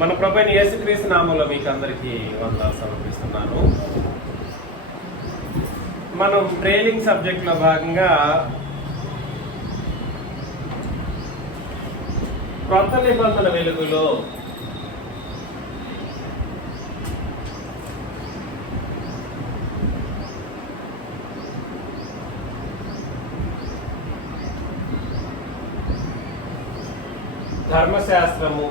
మన ప్రభువైన యేసుక్రీస్తు నామములో మీకు అందరికీ వందనాలు సమర్పిస్తున్నాను. మనం ట్రైలింగ్ సబ్జెక్ట్లో భాగంగా క్రొత్త నిబంధన వెలుగులో ధర్మశాస్త్రము,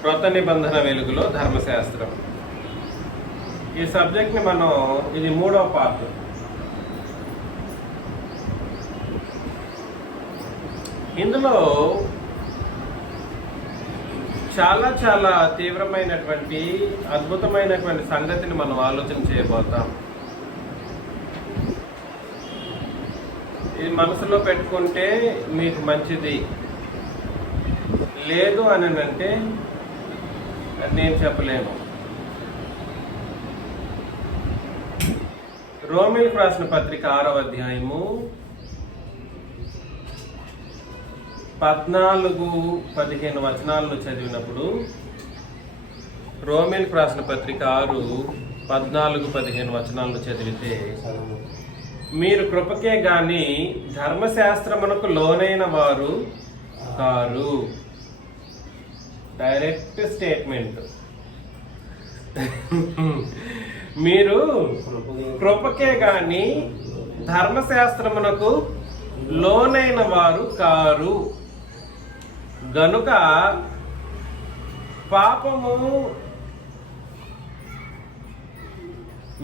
క్రొత్త నిబంధన వెలుగులో ధర్మశాస్త్రం, ఈ సబ్జెక్ట్ని మనం ఇది 3వ పార్ట్. ఇందులో చాలా చాలా తీవ్రమైనటువంటి అద్భుతమైనటువంటి సంగతిని మనం ఆలోచన చేయబోతాం. ఇది మనసులో పెట్టుకుంటే మీకు మంచిది, లేదు అని అంటే నేను చెప్పలేను. రోమీయులకు రాసిన పత్రిక 6వ అధ్యాయము 14-15 వచనాలను చదివినప్పుడు, రోమీయులకు రాసిన పత్రిక 6:14-15 వచనాలను చదివితే, మీరు కృపకే గాని ధర్మశాస్త్రమునకు లోనైన వారు కారు. Direct statement. మీరు కృపకే గాని ధర్మశాస్త్రమునకు లోనైన వారు కారు గనుక పాపము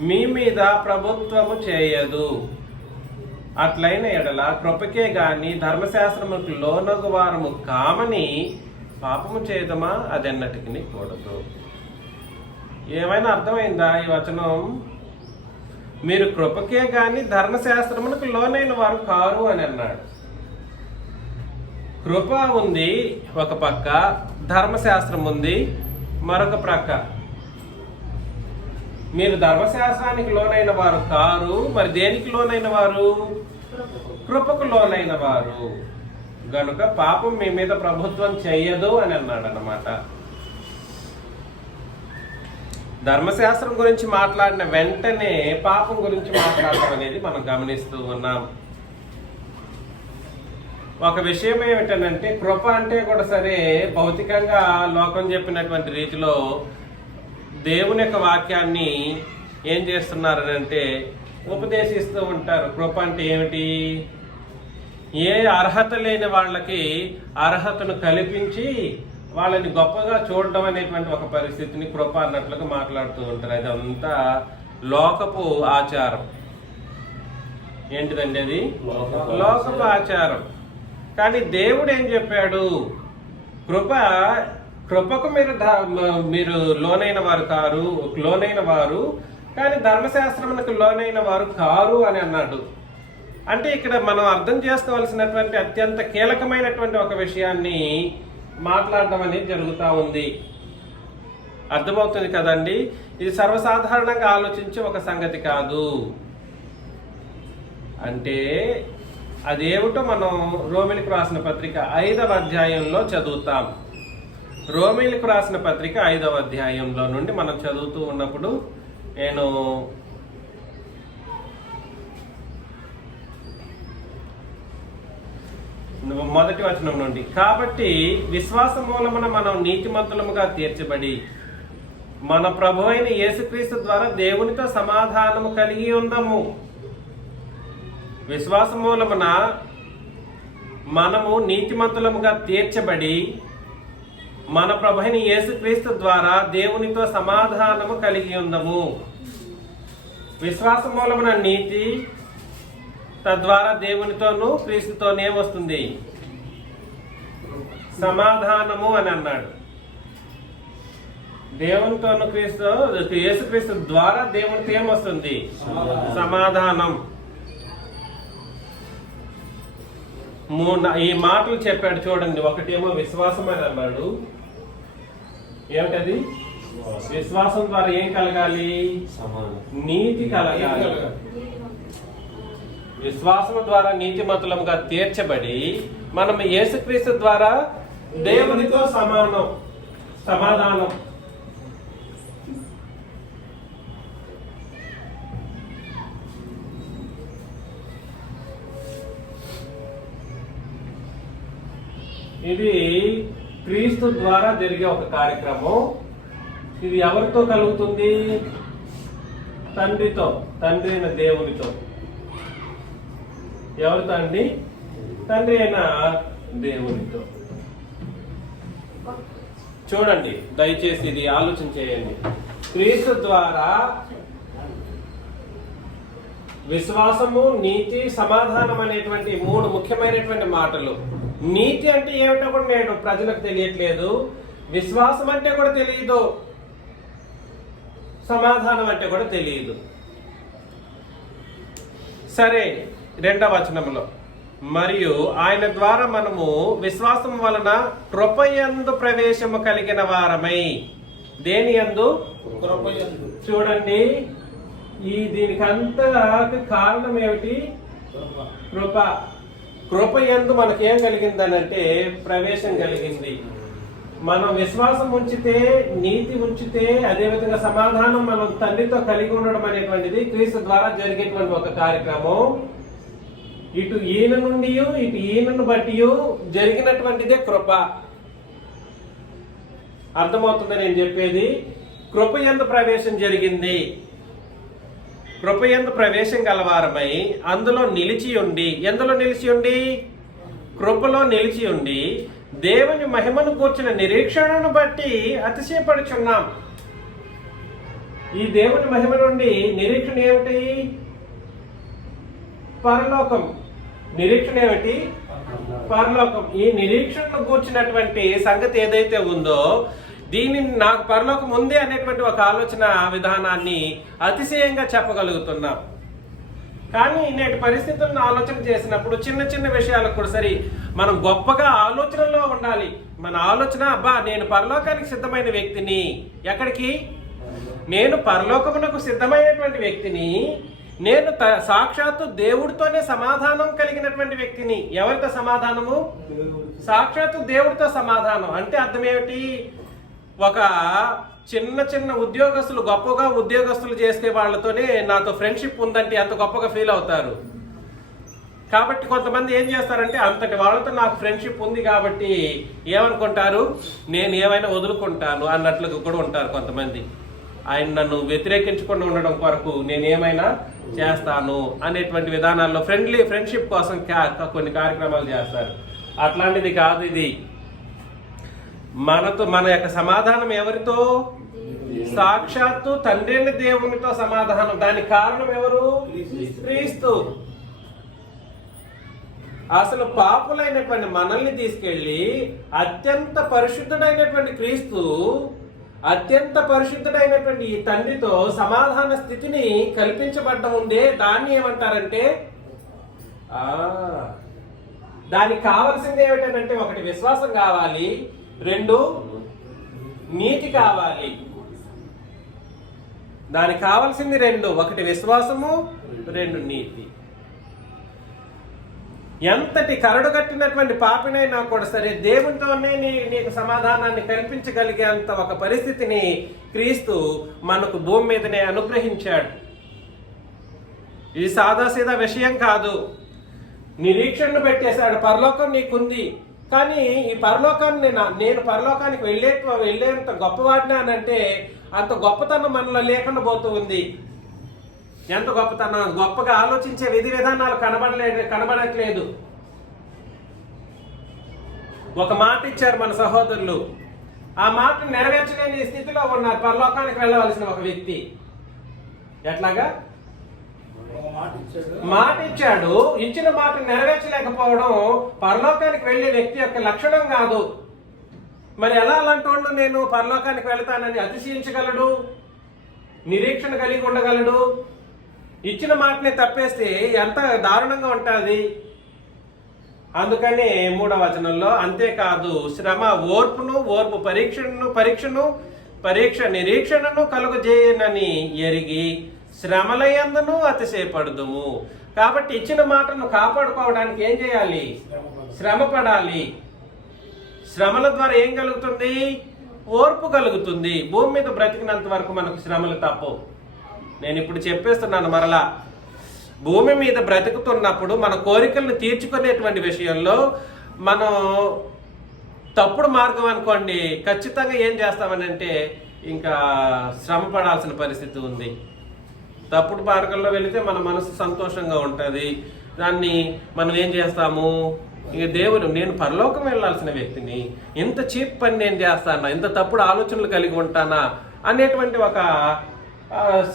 మీ మీద ప్రభుత్వము చేయదు. అట్లైన ఎడల కృపకే గాని ధర్మశాస్త్రముకు లోనగు వారము కామని పాపము చేయదమా? అదెన్నటికి కూడదు. ఏమైనా అర్థమైందా ఈ వచనం? మీరు కృపకే గాని ధర్మశాస్త్రమునకు లోనైన వారు కారు అని అన్నాడు. కృప ఉంది ఒక పక్క, ధర్మశాస్త్రం ఉంది మరొక ప్రక్క. మీరు ధర్మశాస్త్రానికి లోనైన వారు కారు, మరి దేనికి లోనైన వారు? కృపకు లోనైన వారు గనుక పాపం మీ మీద ప్రభుత్వం చెయ్యదు అని అన్నాడు అన్నమాట. ధర్మశాస్త్రం గురించి మాట్లాడిన వెంటనే పాపం గురించి మాట్లాడటం అనేది మనం గమనిస్తూ ఉన్నాం. ఒక విషయం ఏమిటనంటే, కృప అంటే కూడా సరే, భౌతికంగా లోకం చెప్పినటువంటి రీతిలో దేవుని యొక్క వాక్యాన్ని ఏం చేస్తున్నారనంటే ఉపదేశిస్తూ ఉంటారు. కృప అంటే ఏమిటి? ఏ అర్హత లేని వాళ్ళకి అర్హతను కల్పించి వాళ్ళని గొప్పగా చూడడం అనేటువంటి ఒక పరిస్థితిని కృప అన్నట్లుగా మాట్లాడుతూ ఉంటారు. అదంతా లోకపు ఆచారం. ఏంటిదండి అది? లోకపు ఆచారం. కానీ దేవుడు ఏం చెప్పాడు? కృపకు మీరు లోనైన వారు కారు, లోనైన వారు కానీ ధర్మశాస్త్రమునకు లోనైన వారు కారు అని అన్నాడు. అంటే ఇక్కడ మనం అర్థం చేసుకోవాల్సినటువంటి అత్యంత కీలకమైనటువంటి ఒక విషయాన్ని మాట్లాడడం అనేది జరుగుతూ ఉంది. అర్థమవుతుంది కదండి? ఇది సర్వసాధారణంగా ఆలోచించే ఒక సంగతి కాదు. అంటే అదేమిటో మనం రోమీయులకు రాసిన పత్రిక 5వ అధ్యాయంలో చదువుతాం. రోమీయులకు రాసిన పత్రిక 5వ అధ్యాయంలో నుండి మనం చదువుతూ ఉన్నప్పుడు నేను మొదటి వచనం నుండి, కాబట్టి విశ్వాస మూలమున మనం నీతిమంతులముగా తీర్చబడి మన ప్రభు అయిన యేసుక్రీస్తు ద్వారా దేవునితో సమాధానము కలిగి ఉందాము. విశ్వాస మూలమున మనము నీతిమంతులముగా తీర్చబడి మన ప్రభు అయిన యేసుక్రీస్తు ద్వారా దేవునితో సమాధానము కలిగి ఉందాము. విశ్వాస మూలమున నీతి, తద్వారా దేవునితోనూ క్రీస్తుతోనే వస్తుంది సమాధానము అని అన్నాడు. దేవునితోనూ యేసుక్రీస్తు ద్వారా దేవునితో ఏమొస్తుంది? సమాధానం. ఈ మాటలు చెప్పాడు చూడండి. ఒకటేమో విశ్వాసం అని అన్నాడు. ఏమిటది? విశ్వాసం ద్వారా ఏం కలగాలి? నీతి కలగాలి. విశ్వాసం ద్వారా నీతిమంతులముగా తీర్చబడి మనం యేసుక్రీస్తు ద్వారా దేవునితో సమాధానం. ఇది క్రీస్తు ద్వారా జరిగే ఒక కార్యక్రమం. ఇది ఎవరితో కలుగుతుంది? తండ్రితో, తండ్రి అయిన దేవునితో. ఎవరితో అండి? తండ్రి అయిన దేవునితో. చూడండి, దయచేసి ఇది ఆలోచన చేయండి. క్రీస్తు ద్వారా విశ్వాసము, నీతి, సమాధానం అనేటువంటి 3 ముఖ్యమైనటువంటి మాటలు. నీతి అంటే ఏమిటో కూడా నేడు ప్రజలకు తెలియట్లేదు. విశ్వాసం అంటే కూడా తెలియదు. సమాధానం అంటే కూడా తెలియదు. సరే, 2వ వచనంలో, మరియు ఆయన ద్వారా మనము విశ్వాసం వలన కృపయందు ప్రవేశము కలిగిన వారమై. దేని యందు? కృపయందు. చూడండి, దీనికి అంతా కారణం ఏమిటి? కృప. కృపయందు మనకేం కలిగిందనంటే ప్రవేశం కలిగింది. మనం విశ్వాసం ఉంచితే, నీతి ఉంచితే, అదేవిధంగా సమాధానం మనం తండ్రితో కలిగి ఉండడం అనేటువంటిది క్రీస్తు ద్వారా జరిగేటువంటి ఒక కార్యక్రమం. ఇటు ఈయన నుండి, ఇటు ఈయనను బట్టి జరిగినటువంటిదే కృప. అర్థమవుతుంది నేను చెప్పేది? కృపయందు ప్రవేశం జరిగింది. కృపయందు ప్రవేశం గలవారమై అందులో నిలిచి ఉండి. ఎందులో నిలిచి ఉండి? కృపలో నిలిచి ఉండి దేవుని మహిమను కూర్చిన నిరీక్షణను బట్టి అతిశయపడుచున్నాం. ఈ దేవుని మహిమ నుండి నిరీక్షణ ఏమిటి? పరలోకం. నిరీక్షణ ఏమిటి? పరలోకం. ఈ నిరీక్షణను కూర్చున్నటువంటి సంగతి ఏదైతే ఉందో, దీనిని నాకు పరలోకం ఉంది అనేటువంటి ఒక ఆలోచన విధానాన్ని అతిశయంగా చెప్పగలుగుతున్నాం. కానీ నేటి పరిస్థితులను ఆలోచన చేసినప్పుడు చిన్న చిన్న విషయాలకు కూడా సరి మనం గొప్పగా ఆలోచనలో ఉండాలి. మన ఆలోచన, అబ్బా నేను పరలోకానికి సిద్ధమైన వ్యక్తిని. ఎక్కడికి? నేను పరలోకమునకు సిద్ధమైనటువంటి వ్యక్తిని. నేను సాక్షాత్తు దేవుడితోనే సమాధానం కలిగినటువంటి వ్యక్తిని. ఎవరితో సమాధానము? సాక్షాత్తు దేవుడితో సమాధానం. అంటే అర్థం ఏమిటి? ఒక చిన్న చిన్న ఉద్యోగస్తులు గొప్పగా ఉద్యోగస్తులు చేసే వాళ్ళతోనే నాతో ఫ్రెండ్షిప్ ఉందంటే అంత గొప్పగా ఫీల్ అవుతారు. కాబట్టి కొంతమంది ఏం చేస్తారంటే, అంతటి వాళ్ళతో నాకు ఫ్రెండ్షిప్ ఉంది కాబట్టి ఏమనుకుంటారు, నేను ఏమైనా వదులుకుంటాను అన్నట్లుగా కూడా ఉంటారు కొంతమంది. ఆయన నన్ను వ్యతిరేకించకుండా ఉండడం కొరకు నేను ఏమైనా చేస్తాను అనేటువంటి విధానాల్లో ఫ్రెండ్షిప్ కోసం కొన్ని కార్యక్రమాలు చేస్తారు. అట్లాంటిది కాదు ఇది. మన యొక్క సమాధానం ఎవరితో? సాక్షాత్తు తండ్రి అయిన దేవునితో సమాధానం. దానికి కారణం ఎవరు? క్రీస్తు. అసలు పాపులైనటువంటి మనల్ని తీసుకెళ్లి అత్యంత పరిశుద్ధుడైనటువంటి క్రీస్తు, అత్యంత పరిశుద్ధుడైనటువంటి ఈ తండ్రితో సమాధాన స్థితిని కల్పించబడ్డం ఉందే, దాన్ని ఏమంటారంటే, దానికి కావాల్సింది ఏమిటంటే, 1 విశ్వాసం కావాలి, 2 నీతి కావాలి. దానికి కావాల్సింది 2, 1 విశ్వాసము, 2 నీతి. ఎంతటి కరడు కట్టినటువంటి పాపినైనా కూడా సరే దేవునితోనే నీకు సమాధానాన్ని కల్పించగలిగేంత ఒక పరిస్థితిని క్రీస్తు మనకు భూమి మీదనే అనుగ్రహించాడు. ఇది సాదాసీదా విషయం కాదు. నిరీక్షణను పెట్టేశాడు. పరలోకం నీకుంది, కానీ ఈ పరలోకాన్ని నేను పరలోకానికి వెళ్ళేంత గొప్పవాడినా అనంటే అంత గొప్పతనం మనలో లేకుండా పోతూ ఉంది. ఎంత గొప్పతనం! గొప్పగా ఆలోచించే విధి విధానాలు కనబడట్లేదు. ఒక మాట ఇచ్చారు మన సహోదరులు, ఆ మాటను నెరవేర్చలేని స్థితిలో ఉన్నారు పరలోకానికి వెళ్ళవలసిన ఒక వ్యక్తి. ఎట్లాగా? మాట ఇచ్చాడు, ఇచ్చిన మాట నెరవేర్చలేకపోవడం పరలోకానికి వెళ్లే వ్యక్తి యొక్క లక్షణం కాదు. మరి ఎలా అలాంటి వాళ్ళు నేను పరలోకానికి వెళ్తానని అతిశయించగలడు? నిరీక్షణ కలిగి ఉండగలడు? ఇచ్చిన మాటని తప్పేస్తే ఎంత దారుణంగా ఉంటుంది. అందుకనే 3వ వచనంలో, అంతేకాదు శ్రమ ఓర్పు పరీక్ష నిరీక్షణను కలుగజేయనని ఎరిగి శ్రమలయందును అతిశయపడుదుము. కాబట్టి ఇచ్చిన మాటను కాపాడుకోవడానికి ఏం చేయాలి? శ్రమ పడాలి. శ్రమల ద్వారా ఏం కలుగుతుంది? ఓర్పు కలుగుతుంది. భూమి మీద బ్రతికినంత వరకు మనకు శ్రమలు తప్పవు. నేను ఇప్పుడు చెప్పేస్తున్నాను మరలా, భూమి మీద బ్రతుకుతున్నప్పుడు మన కోరికలను తీర్చుకునేటువంటి విషయంలో మనం తప్పుడు మార్గం అనుకోండి, ఖచ్చితంగా ఏం చేస్తామనంటే ఇంకా శ్రమ పడాల్సిన పరిస్థితి ఉంది. తప్పుడు మార్గంలో వెళితే మన మనసు సంతోషంగా ఉంటుంది. దాన్ని మనం ఏం చేస్తాము, ఇక దేవుడు నేను పరలోకం వెళ్ళాల్సిన వ్యక్తిని, ఇంత చీప్ పని నేను చేస్తానా, ఇంత తప్పుడు ఆలోచనలు కలిగి ఉంటానా అనేటువంటి ఒక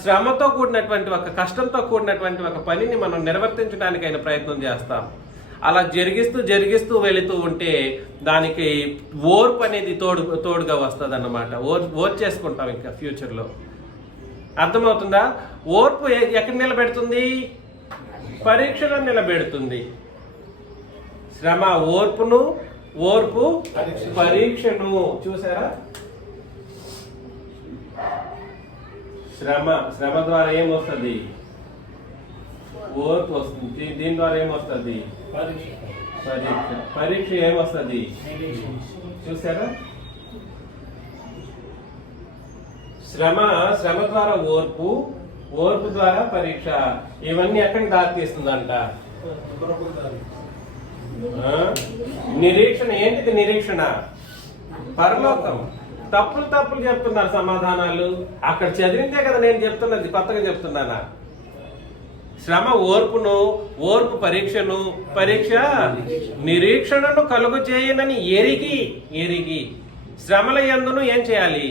శ్రమతో కూడినటువంటి ఒక కష్టంతో కూడినటువంటి ఒక పనిని మనం నిర్వర్తించడానికైనా ప్రయత్నం చేస్తాం. అలా జరిగిస్తూ వెళుతూ ఉంటే దానికి ఓర్పు అనేది తోడుగా వస్తుంది అన్నమాట. ఓర్చేసుకుంటాం ఇంకా ఫ్యూచర్లో. అర్థమవుతుందా? ఓర్పు ఎక్కడ నిలబెడుతుంది? పరీక్షలో నిలబెడుతుంది. శ్రమ ఓర్పు పరీక్షను. చూసారా? శ్రమ ద్వారా ఏమొస్తుంది? ఓర్పు వస్తుంది. దీని ద్వారా ఏమొస్తుంది? పరీక్ష ఏమొస్తుంది? చూసారా? శ్రమ ద్వారా ఓర్పు ద్వారా పరీక్ష. ఇవన్నీ ఎక్కడికి దారితీస్తుందంట? నిరీక్షణ. ఏంటిది నిరీక్షణ? పరలోకం. తప్పులు చెప్తున్నారు సమాధానాలు. అక్కడ చదివితే కదా నేను చెప్తున్నది, కొత్తగా చెప్తున్నానా? శ్రమ ఓర్పు పరీక్ష నిరీక్షణను కలుగు చేయనని ఎరిగి శ్రమల యందును ఏం చేయాలి?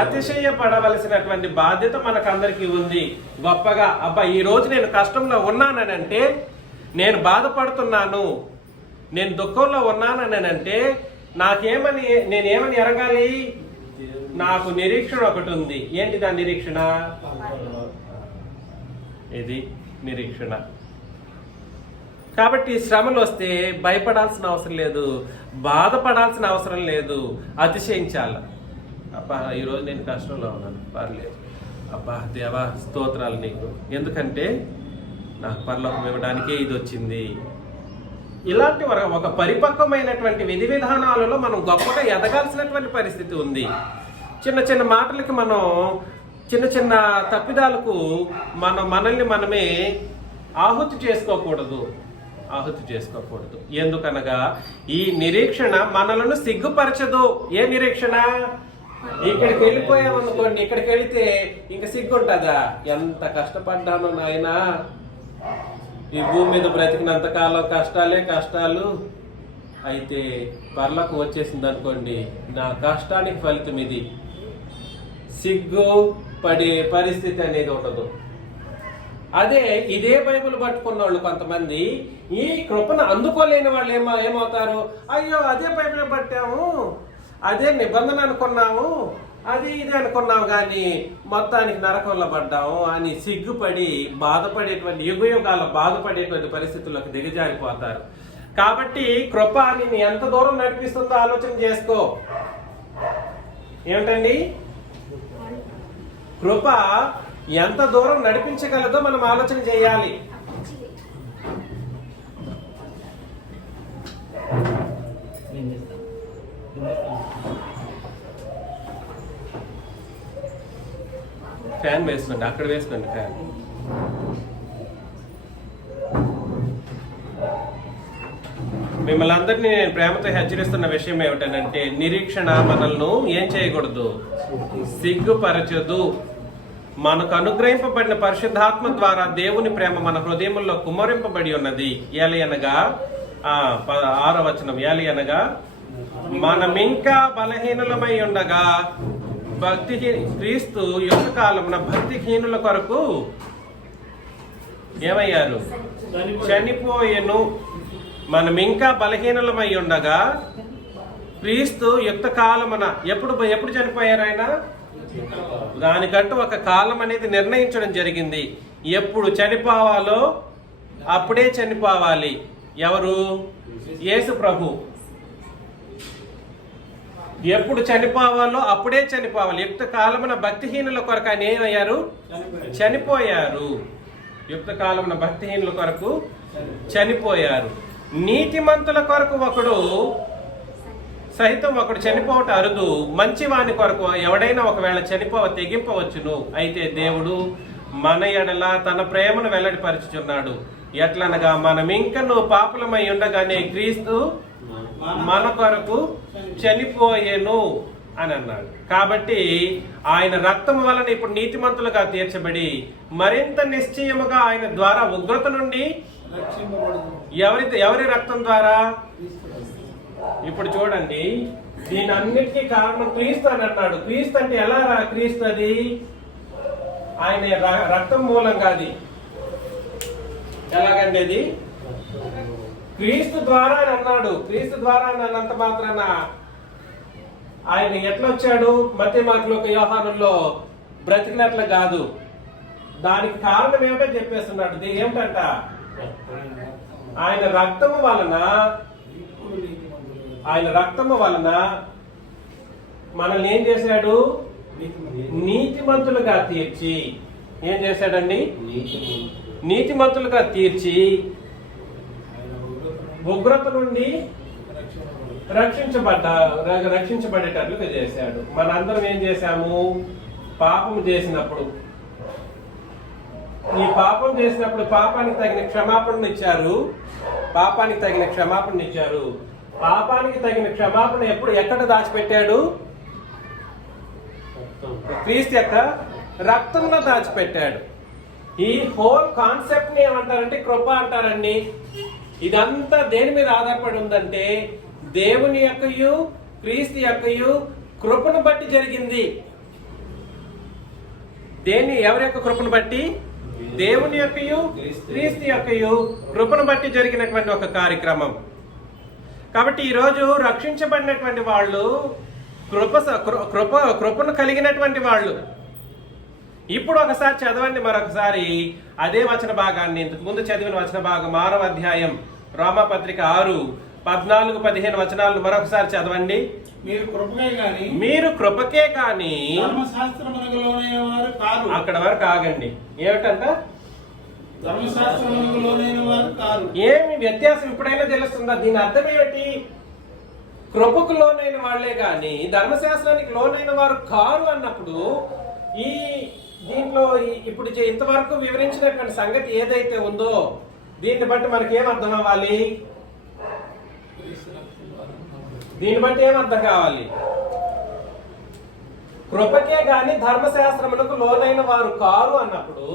అతిశయపడవలసినటువంటి బాధ్యత మనకందరికీ ఉంది. గొప్పగా అబ్బా ఈ రోజు నేను కష్టంలో ఉన్నానంటే, నేను బాధపడుతున్నాను, నేను దుఃఖంలో ఉన్నానంటే నేనేమని ఎరగాలి? నాకు నిరీక్షణ ఒకటి ఉంది. ఏంటి దాని నిరీక్షణ? ఇది నిరీక్షణ. కాబట్టి శ్రమలు వస్తే భయపడాల్సిన అవసరం లేదు, బాధపడాల్సిన అవసరం లేదు, అతిశయించాల. అబ్బా ఈరోజు నేను కష్టంలో ఉన్నాను, పర్లేదు, అబ్బా దేవా స్తోత్రాలు నీకు, ఎందుకంటే నాకు పరలోకం ఇవ్వడానికే ఇది వచ్చింది. ఇలాంటి ఒక పరిపక్వమైనటువంటి విధి విధానాలలో మనం గొప్పగా ఎదగాల్సినటువంటి పరిస్థితి ఉంది. చిన్న మాటలకి మనం చిన్న తప్పిదాలకు మనల్ని మనమే ఆహుతి చేసుకోకూడదు. ఎందుకనగా ఈ నిరీక్షణ మనలను సిగ్గుపరచదు. ఏ నిరీక్షణ? ఇక్కడికి వెళ్ళిపోయామనుకోండి, ఇక్కడికి వెళితే ఇంకా సిగ్గుంటుందా? ఎంత కష్టపడ్డానో నాయనా, ఈ భూమి మీద బ్రతికినంత కాలం కష్టాలు. అయితే పరలోకం వచ్చేసింది అనుకోండి, నా కష్టానికి ఫలితం ఇది. సిగ్గు పడే పరిస్థితి అనేది ఉండదు. ఇదే బైబిల్ పట్టుకున్న వాళ్ళు కొంతమంది ఈ కృపను అందుకోలేని వాళ్ళు ఏమవుతారు? అయ్యో అదే బైబిల్ పట్టాము, అదే నిబంధన అనుకున్నాము, ఇది అనుకున్నాము, కానీ మొత్తానికి నరకంలో పడ్డాము అని సిగ్గుపడి బాధపడేటువంటి యుగాల బాధపడేటువంటి పరిస్థితుల్లోకి దిగజారిపోతారు. కాబట్టి కృప నిన్ను ఎంత దూరం నడిపిస్తుందో ఆలోచన చేసుకో. ఏమిటండి? కృప ఎంత దూరం నడిపించగలదో మనం ఆలోచన చేయాలి. ఫ్యాన్ వేసుకోండి, అక్కడ వేసుకోండి ఫ్యాన్. మిమ్మల్ని అందరినీ నేను ప్రేమతో హెచ్చరిస్తున్న విషయం ఏమిటనంటే, నిరీక్షణ మనల్ని ఏం చేయకూడదు? సిగ్గుపరచదు. మనకు అనుగ్రహింపబడిన పరిశుద్ధాత్మ ద్వారా దేవుని ప్రేమ మన హృదయంలో కుమ్మరింపబడి ఉన్నది. ఏలయనగా 6వ వచనం, ఏలయనగా మనమింకా బలహీనులమై ఉండగా క్రీస్తు యుగ కాలమున భక్తిహీనుల కొరకు ఏమయ్యారు? చనిపోయెను. మనం ఇంకా బలహీనులమై ఉండగా క్రీస్తు యుక్త కాలమున ఎప్పుడు చనిపోయారు ఆయన? దానికంటూ ఒక కాలం అనేది నిర్ణయించడం జరిగింది. ఎప్పుడు చనిపోవాలో అప్పుడే చనిపోవాలి. ఎవరు? యేసు ప్రభు. ఎప్పుడు చనిపోవాలో అప్పుడే చనిపోవాలి. యుక్త కాలమున భక్తిహీనుల కొరకు ఆయన ఏమయ్యారు? చనిపోయారు. యుక్త కాలమున భక్తిహీనుల కొరకు చనిపోయారు. నీతిమంతుల కొరకు ఒకడు సహితం ఒకడు చనిపోవట అరుదు, మంచి వాని కొరకు ఎవడైనా ఒకవేళ తెగింపవచ్చును. అయితే దేవుడు మన ఎడల తన ప్రేమను వెల్లడిపరుచుచున్నాడు. ఎట్లనగా మనం ఇంకను పాపులమై ఉండగానే క్రీస్తు మన కొరకు చనిపోయేను అని అన్నాడు. కాబట్టి ఆయన రక్తము వలన ఇప్పుడు నీతిమంతులుగా తీర్చబడి మరింత నిశ్చయముగా ఆయన ద్వారా ఉగ్రత నుండి ఎవరి రక్తం ద్వారా? ఇప్పుడు చూడండి, దీని అన్నిటికీ కారణం క్రీస్తు అని అన్నాడు. క్రీస్తు అంటే ఎలా క్రీస్తు? అది ఆయన రక్తం మూలంగా. అది ఎలాగండి? అది క్రీస్తు ద్వారా అని అన్నాడు. క్రీస్తు ద్వారా అని అన్నంత మాత్రాన ఆయన ఎట్లా వచ్చాడు? మత్తయి మార్కులో యోహానుల్లో బ్రతికినట్లు కాదు. దానికి కారణం ఏమిటో చెప్పేస్తున్నాడు. ఏమిటంట? ఆయన రక్తము వలన మనల్ని ఏం చేశాడు? నీతిమంతులుగా తీర్చి. ఏం చేశాడండి? నీతిమంతులుగా తీర్చి ఉగ్రత నుండి రక్షించబడేటట్లుగా చేశాడు. మనందరం ఏం చేశాము? పాపం చేసినప్పుడు పాపానికి తగిన క్షమాపణ ఇచ్చారు. పాపానికి తగిన క్షమాపణ ఎక్కడ దాచిపెట్టాడు? క్రీస్తు యొక్క రక్తంలో దాచిపెట్టాడు. ఈ హోల్ కాన్సెప్ట్ ని ఏమంటారంటే కృప అంటారండి. ఇదంతా దేని మీద ఆధారపడి ఉందంటే దేవుని యొక్కయు క్రీస్తు యొక్కయు కృపను బట్టి జరిగింది. ఎవరి యొక్క కృపను బట్టి? దేవుని యొక్కయు క్రీస్తు యొక్కయు కృపను బట్టి జరిగినటువంటి ఒక కార్యక్రమం. కాబట్టి ఈరోజు రక్షించబడినటువంటి వాళ్ళు కృపను కలిగినటువంటి వాళ్ళు. ఇప్పుడు ఒకసారి చదవండి, మరొకసారి అదే వచన భాగాన్ని, ఇంతకు ముందు చదివిన వచన భాగం 6వ అధ్యాయం రోమాపత్రిక 6:14-15 వచనాలను మరొకసారి చదవండి. మీరు కృపకే గాని అక్కడ వరకు ఆగండి. ఏమిటంట? ఏమి వ్యత్యాసం ఇప్పుడైనా తెలుస్తుందా? దీని అర్థం ఏమిటి? కృపకు లోనైన వాళ్లే గాని ధర్మశాస్త్రానికి లోనైన వారు కారు అన్నప్పుడు దీంట్లో ఇప్పుడు ఇంతవరకు వివరించినటువంటి సంగతి ఏదైతే ఉందో దీన్ని బట్టి మనకి ఏం అర్థం అవ్వాలి? కృపకే గాని ధర్మశాస్త్రములకు లోనైన వారు కారు అన్నప్పుడు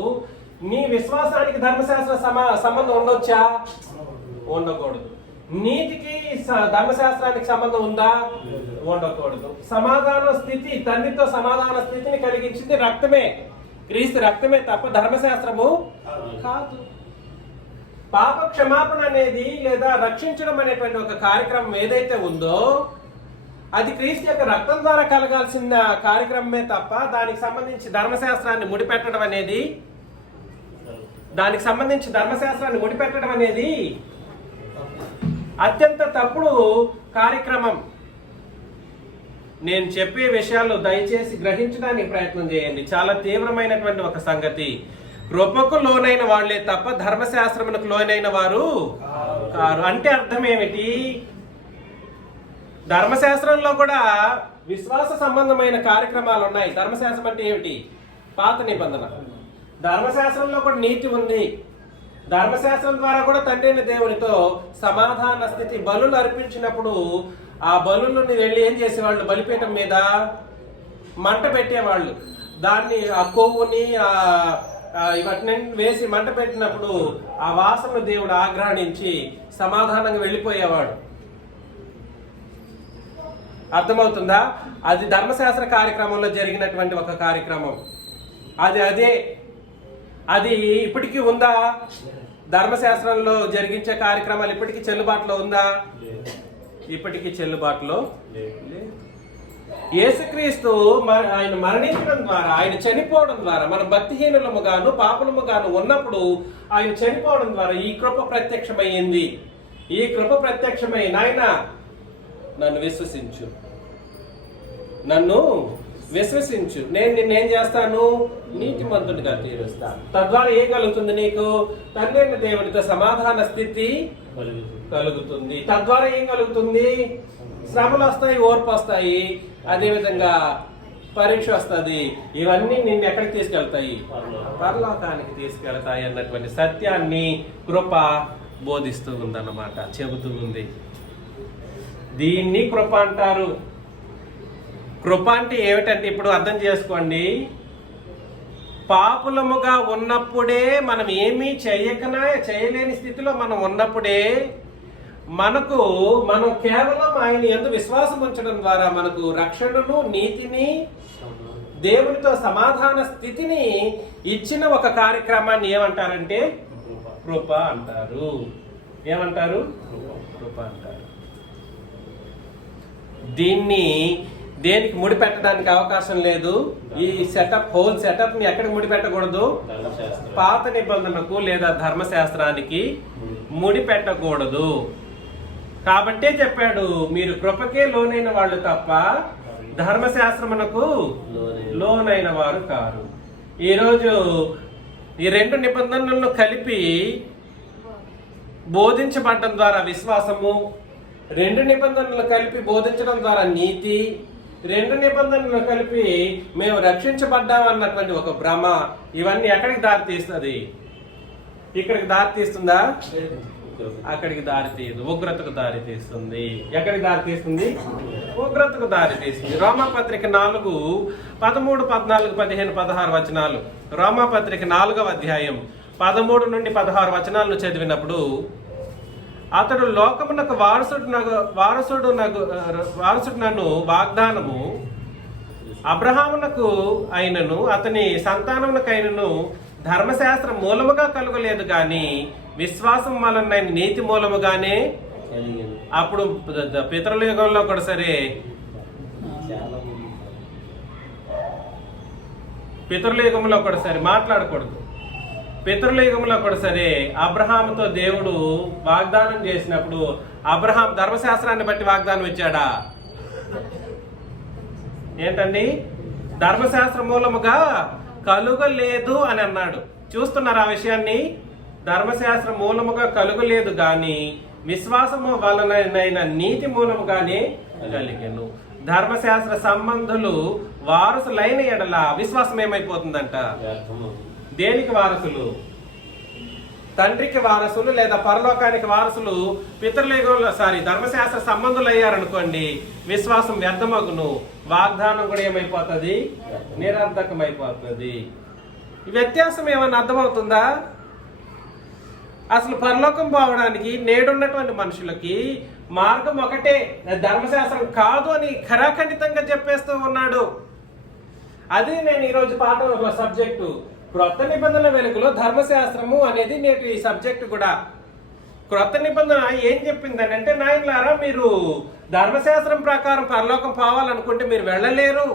నీ విశ్వాసానికి ధర్మశాస్త్ర సంబంధం ఉండొచ్చా? ఉండకూడదు. నీతికి ధర్మశాస్త్రానికి సంబంధం ఉందా? ఉండకూడదు. సమాధాన స్థితి, తండ్రితో సమాధాన స్థితిని కలిగించింది రక్తమే, క్రీస్తు రక్తమే తప్ప ధర్మశాస్త్రము కాదు. పాప క్షమాపణ అనేది లేదా రక్షించడం అనేటువంటి ఒక కార్యక్రమం ఏదైతే ఉందో అది క్రీస్తు యొక్క రక్తం ద్వారా కలగాల్సిన కార్యక్రమమే తప్ప దానికి సంబంధించి ధర్మశాస్త్రాన్ని ముడిపెట్టడం అనేది అత్యంత తప్పుడు కార్యక్రమం. నేను చెప్పే విషయాలు దయచేసి గ్రహించడానికి ప్రయత్నం చేయండి. చాలా తీవ్రమైనటువంటి ఒక సంగతి. కృపకు లోనైన వాళ్లే తప్ప ధర్మశాస్త్రమునకు లోనైన వారు కారు. అంటే అర్థం ఏమిటి? ధర్మశాస్త్రంలో కూడా విశ్వాస సంబంధమైన కార్యక్రమాలు ఉన్నాయి. ధర్మశాస్త్రం అంటే ఏమిటి? పాత నిబంధన. ధర్మశాస్త్రంలో కూడా నీతి ఉంది. ధర్మశాస్త్రం ద్వారా కూడా తండ్రి దేవునితో సమాధాన స్థితి బలులు అర్పించినప్పుడు ఆ బలులని వెళ్ళి ఏం చేసేవాళ్ళు? బలిపీఠం మీద మంట పెట్టేవాళ్ళు. దాన్ని ఆ కొవ్వుని ఇవన్నీ వేసి మంట పెట్టినప్పుడు ఆ వాసన దేవుడు ఆగ్రహించి సమాధానంగా వెళ్ళిపోయేవాడు. అర్థమవుతుందా? అది ధర్మశాస్త్ర కార్యక్రమంలో జరిగినటువంటి ఒక కార్యక్రమం. అది ఇప్పటికీ ఉందా? ధర్మశాస్త్రంలో జరిగించే కార్యక్రమాలు ఇప్పటికీ చెల్లుబాటులో ఉందా? ఇప్పటికీ చెల్లుబాటులో లేదు. యేసుక్రీస్తు ఆయన మరణించడం ద్వారా, ఆయన చనిపోవడం ద్వారా, మన భక్తిహీనులముగాను పాపులముగాను ఉన్నప్పుడు ఆయన చనిపోవడం ద్వారా ఈ కృప ప్రత్యక్షమైంది. ఈ కృప ప్రత్యక్షమై నాయన నన్ను విశ్వసించు, నేను నిన్నేం చేస్తాను? నీతిమంతునిగా తీరుస్తాను. తద్వారా ఏం కలుగుతుంది? నీకు తండ్రి దేవునితో సమాధాన స్థితి కలుగుతుంది. తద్వారా ఏం కలుగుతుంది? శ్రమలు వస్తాయి, ఓర్పు వస్తాయి, అదేవిధంగా పరీక్ష వస్తుంది. ఇవన్నీ నిన్ను ఎక్కడికి తీసుకెళ్తాయి? పరలోకానికి తీసుకెళ్తాయి అన్నటువంటి సత్యాన్ని కృప బోధిస్తూ ఉందన్నమాట, చెబుతూ ఉంది. దీన్ని కృప అంటారు. కృప అంటే ఏమిటంటే ఇప్పుడు అర్థం చేసుకోండి, పాపులముగా ఉన్నప్పుడే మనం ఏమీ చేయలేని స్థితిలో మనం ఉన్నప్పుడే మనం కేవలం ఆయన యందు విశ్వాసం ఉంచడం ద్వారా మనకు రక్షణను, నీతిని, దేవునితో సమాధాన స్థితిని ఇచ్చిన ఒక కార్యక్రమాన్ని ఏమంటారంటే కృప అంటారు. ఏమంటారు? కృప అంటారు. దీన్ని దేనికి ముడిపెట్టడానికి అవకాశం లేదు. ఈ హోల్ సెటప్ ని ఎక్కడికి ముడిపెట్టకూడదు? పాత నిబంధనకు లేదా ధర్మశాస్త్రానికి ముడిపెట్టకూడదు. కాబట్టే చెప్పాడు, మీరు కృపకే లోనైన వాళ్ళు తప్ప ధర్మశాస్త్రమునకు లోనైన వారు కారు. ఈరోజు ఈ రెండు నిబంధనలను కలిపి బోధించబడటం ద్వారా విశ్వాసము, రెండు నిబంధనలు కలిపి బోధించడం ద్వారా నీతి, రెండు నిబంధనలు కలిపి మేము రక్షించబడ్డామన్నటువంటి ఒక భ్రమ, ఇవన్నీ ఎక్కడికి దారి తీస్తుంది? ఇక్కడికి దారి తీస్తుందా? అక్కడికి దారి తీయదు, ఉగ్రతకు దారి తీస్తుంది. ఎక్కడికి దారి తీస్తుంది? ఉగ్రతకు దారి తీస్తుంది. రోమాపత్రిక 4:13, 14, 15, 16 వచనాలు. రోమాపత్రిక 4వ అధ్యాయం 13 నుండి 16 వచనాలను చదివినప్పుడు, అతడు లోకమునకు వారసుడునను వాగ్దానము అబ్రహామునకు అయినను అతని సంతానమునకైనను ధర్మశాస్త్రం మూలముగా కలుగలేదు గాని విశ్వాసం వలన నీతి మూలముగానే. అప్పుడు పితరుల యుగంలో కూడా సరే, పితరుల యుగంలో కూడా సరే మాట్లాడకూడదు. పితరుల యుగంలో కూడా సరే అబ్రహాముతో దేవుడు వాగ్దానం చేసినప్పుడు అబ్రహాం ధర్మశాస్త్రాన్ని బట్టి వాగ్దానం ఇచ్చాడా? ఏంటండి? ధర్మశాస్త్ర మూలముగా కలుగలేదు అని అన్నాడు. చూస్తున్నారు ఆ విషయాన్ని? ధర్మశాస్త్ర మూలముగా కలుగలేదు గాని విశ్వాసము వలనైన నీతి మూలముగానే కలిగెను. ధర్మశాస్త్ర సంబంధులు వారసులైన ఎడల విశ్వాసం ఏమైపోతుందంట? దేనికి వారసులు? తండ్రికి వారసులు లేదా పరలోకానికి వారసులు. పితరుల ధర్మశాస్త్ర సంబంధులు అయ్యారనుకోండి, విశ్వాసం వ్యర్థమగును, వాగ్దానం కూడా ఏమైపోతుంది? నిరర్ధకమైపోతుంది. ఈ వ్యత్యాసం ఏమన్నా అర్థమవుతుందా? అసలు పరలోకం పోవడానికి నేడున్నటువంటి మనుషులకి మార్గం ఒకటే, ధర్మశాస్త్రం కాదు అని ఖరాఖండితంగా చెప్పేస్తూ ఉన్నాడు. అది నేను ఈరోజు పాఠం సబ్జెక్టు. క్రొత్త నిబంధనల వెలుగులో ధర్మశాస్త్రము అనేది నేటి ఈ సబ్జెక్టు కూడా. క్రొత్త నిబంధన ఏం చెప్పిందని అంటే, నాయనలారా మీరు ధర్మశాస్త్రం ప్రకారం పరలోకం పోవాలనుకుంటే మీరు వెళ్ళలేరు.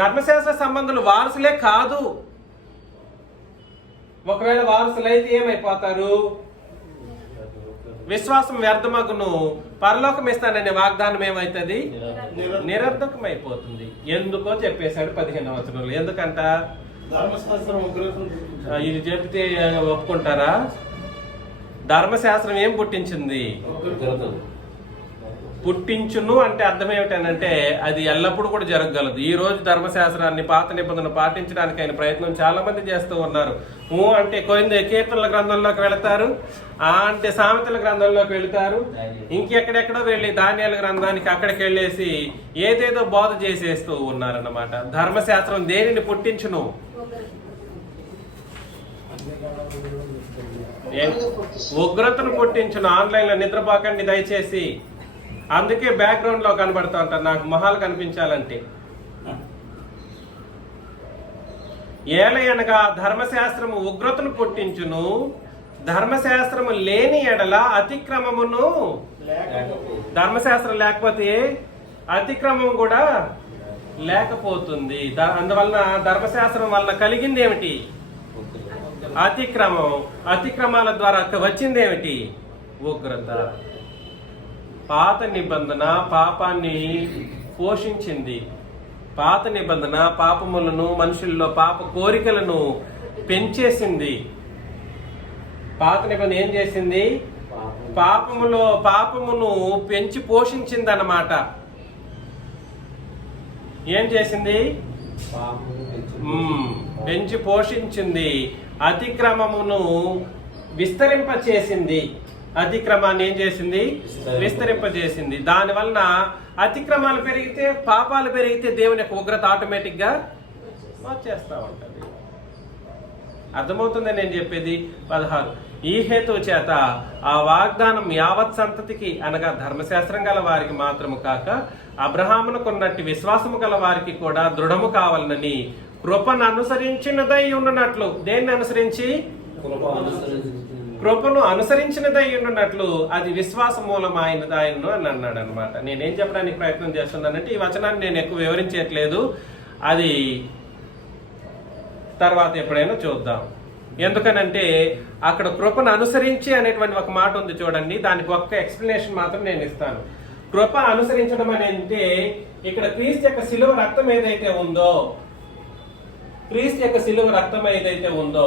ధర్మశాస్త్ర సంబంధులు వారసులే కాదు. ఒకవేళ వారసులైతే ఏమైపోతారు? విశ్వాసం వ్యర్థమగును, పరలోకం ఇస్తాననే వాగ్దానం ఏమైతుంది? నిరర్ధకమైపోతుంది. ఎందుకో చెప్పేశాడు 15వ వచనంలో. ఎందుకంట? ఇది చెప్తే ఒప్పుకుంటారా? ధర్మశాస్త్రం ఏం పుట్టించింది? పుట్టించును అంటే అర్థం ఏమిటనంటే అది ఎల్లప్పుడూ కూడా జరగగలదు. ఈ రోజు ధర్మశాస్త్రాన్ని, పాత నిబంధనలు పాటించడానికి ఆయన ప్రయత్నం చాలా మంది చేస్తూ ఉన్నారు. అంటే కీర్తనల గ్రంథంలోకి వెళతారు, అంటే సామెతల గ్రంథంలోకి వెళతారు, ఇంకెక్కడెక్కడో వెళ్ళి ధాన్యాల గ్రంథానికి అక్కడికి వెళ్ళేసి ఏదేదో బోధ చేసేస్తూ ఉన్నారన్నమాట. ధర్మశాస్త్రం దేనిని పుట్టించును? ఉగ్రతను పుట్టించును. ఆన్లైన్లో నిద్రపోకండి దయచేసి. అందుకే బ్యాక్గ్రౌండ్ లో కనబడుతూ ఉంటారు నాకు మొహాలు కనిపించాలంటే. ఏలయనగా ధర్మశాస్త్రము ఉగ్రతను పుట్టించును, ధర్మశాస్త్రము లేని ఎడల అతిక్రమమును. ధర్మశాస్త్రం లేకపోతే అతిక్రమం కూడా లేకపోతుంది. అందువలన ధర్మశాస్త్రం వలన కలిగింది ఏమిటి? అతిక్రమం. అతిక్రమాల ద్వారా వచ్చింది ఏమిటి? ఉగ్రత. పాత నిబంధన పాపాన్ని పోషించింది. పాత నిబంధన పాపములను, మనుషుల్లో పాప కోరికలను పెంచేసింది. పాత నిబంధన ఏం చేసింది? పాపమును పెంచి పోషించిందన్నమాట. ఏం చేసింది? పెంచి పోషించింది. అతిక్రమమును విస్తరింపచేసింది. అతిక్రమాన్ని ఏం చేసింది? విస్తరింపజేసింది. దాని వలన అతిక్రమాలు పెరిగితే, పాపాలు పెరిగితే దేవుని యొక్క ఉగ్రత ఆటోమేటిక్ గా వచ్చేస్తా ఉంటది. అర్థమవుతుంది నేను చెప్పేది? 16 ఈ హేతువు చేత ఆ వాగ్దానం యావత్ సంతతికి అనగా ధర్మశాస్త్రం గల వారికి మాత్రము కాక అబ్రహామునకున్నట్టు విశ్వాసము గల వారికి కూడా దృఢము కావాలని కృపను అనుసరించినదై ఉండునట్లు. దేన్ని అనుసరించి? కృపను అనుసరించినదై ఉండునట్లు అది విశ్వాస మూలమైనదాయను అని అన్నాడు అనమాట. నేనేం చెప్పడానికి ప్రయత్నం చేస్తున్నానంటే, ఈ వచనాన్ని నేను ఎక్కువ వివరించట్లేదు, అది తర్వాత ఎప్పుడైనా చూద్దాం. ఎందుకనంటే అక్కడ కృపను అనుసరించి అనేటువంటి ఒక మాట ఉంది చూడండి, దానికి ఒక్క ఎక్స్ప్లెనేషన్ మాత్రం నేను ఇస్తాను. కృప అనుసరించడం అని అంటే ఇక్కడ క్రీస్తు యొక్క శిలువ రక్తం ఏదైతే ఉందో, క్రీస్తు యొక్క శిలువ రక్తం ఏదైతే ఉందో,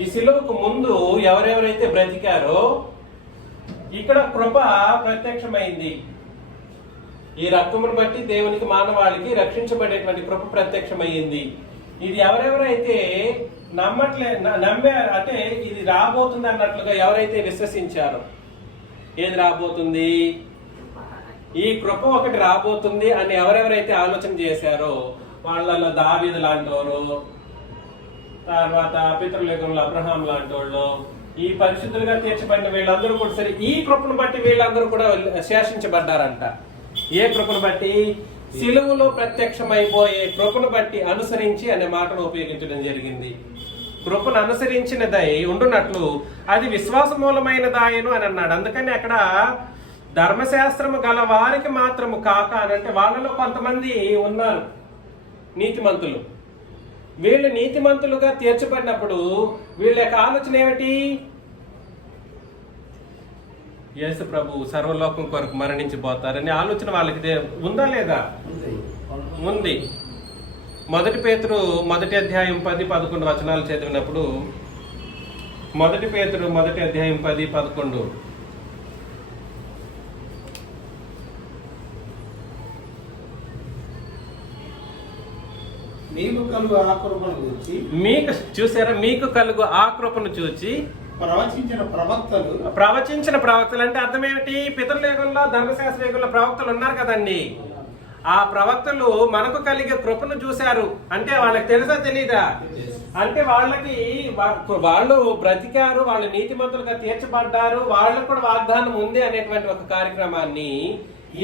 ఈ శిలువకు ముందు ఎవరెవరైతే బ్రతికారో ఇక్కడ కృప ప్రత్యక్షమైంది. ఈ రక్తమును బట్టి దేవునికి మానవాళికి రక్షించబడేటువంటి కృప ప్రత్యక్షమైంది. ఇది ఎవరెవరైతే నమ్మారు అంటే ఇది రాబోతుంది అన్నట్లుగా ఎవరైతే విశ్వసించారో, ఏది రాబోతుంది? ఈ కృప ఒకటి రాబోతుంది అని ఎవరెవరైతే ఆలోచన చేశారో వాళ్ళలో దావీదు లాంటి వారు, తర్వాత పితృయుగంలో అబ్రహాం లాంటి వాళ్ళు, ఈ పరిశుద్ధులుగా తీర్చబడిన వీళ్ళందరూ కూడా సరే ఈ కృపను బట్టి వీళ్ళందరూ కూడా శాసించబడ్డారంట. ఏ కృపను బట్టి? శిలువలో ప్రత్యక్షమైపోయే కృపను బట్టి అనుసరించి అనే మాటను ఉపయోగించడం జరిగింది. కృపను అనుసరించినదై ఉండునట్లు అది విశ్వాస మూలమైనదాయను అని అన్నాడు. అందుకని అక్కడ ధర్మశాస్త్రము గల వారికి మాత్రము కాక అని అంటే వాళ్ళలో కొంతమంది ఉన్నారు నీతిమంతులు. వీళ్ళు నీతిమంతులుగా తీర్చబడినప్పుడు వీళ్ళ యొక్క ఆలోచన ఏమిటి? యేసు ప్రభు సర్వలోకం కొరకు మరణించిపోతారనే ఆలోచన వాళ్ళకి ఉందా లేదా? ఉంది. 1 పేతురు 1 అధ్యాయం 10-11 వచనాలు చదివినప్పుడు, 1 పేతురు 1 అధ్యాయం 10-11 మీకు కలుగు ఆ కృపను చూచి, మీకు చూసారా, మీకు కలుగు ఆ కృపను చూచి ప్రవచించిన ప్రవక్తలు అంటే అర్థం ఏమిటి? పితృయుగంలో ధర్మశాస్త్ర యుగంలో ప్రవక్తలు ఉన్నారు కదండి. ఆ ప్రవక్తలు మనకు కలిగే కృపను చూశారు అంటే వాళ్ళకి తెలుసా తెలీదా? అంటే వాళ్ళు బ్రతికారు, వాళ్ళు నీతిమంతులుగా తీర్చబడ్డారు, వాళ్ళకు కూడా వాగ్దానం ఉంది అనేటువంటి ఒక కార్యక్రమాన్ని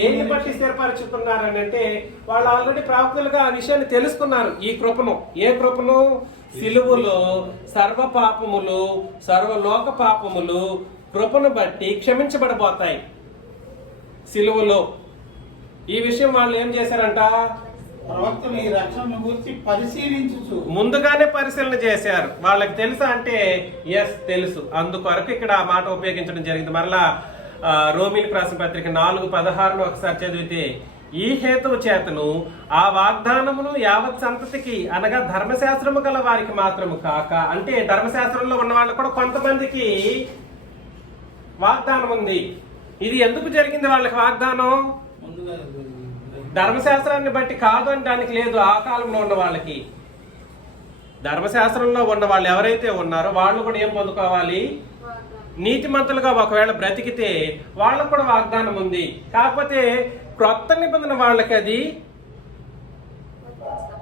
ఏమి బట్టి స్థిరపరుచుకున్నారని అంటే వాళ్ళు ఆల్రెడీ ప్రవక్తలుగా ఆ విషయాన్ని తెలుసుకున్నారు. ఈ కృపను, ఏ కృపను? సిలువలో సర్వ పాపములు, సర్వలోక పాపములు కృపను బట్టి క్షమించబడబోతాయి. సిలువలో ఈ విషయం వాళ్ళు ఏం చేశారంట? ప్రవక్తలు ఈ రక్షణను గురించి పరిశీలించు ముందుగానే పరిశీలన చేశారు. వాళ్ళకి తెలుసా అంటే ఎస్ తెలుసు. అందుకొరకు ఇక్కడ ఆ మాట ఉపయోగించడం జరిగింది. మరలా రోమీలకు రాసిన పత్రిక 4:16 ఒకసారి చదివితే, ఈ హేతువు చేతను ఆ వాగ్దానమును యావత్ సంతతికి అనగా ధర్మశాస్త్రము గల వారికి మాత్రము కాక, అంటే ధర్మశాస్త్రంలో ఉన్న వాళ్ళు కూడా కొంతమందికి వాగ్దానం ఉంది. ఇది ఎందుకు జరిగింది వాళ్ళకి వాగ్దానం? ధర్మశాస్త్రాన్ని బట్టి కాదు అనడానికి లేదు. ఆ కాలంలో ఉన్న వాళ్ళకి, ధర్మశాస్త్రంలో ఉన్న వాళ్ళు ఎవరైతే ఉన్నారో వాళ్ళు కూడా ఏం పొందుకోవాలి? నీతిమంతులుగా ఒకవేళ బ్రతికితే వాళ్ళకు కూడా వాగ్దానం ఉంది. కాకపోతే క్రొత్త నిబంధన వాళ్ళకి అది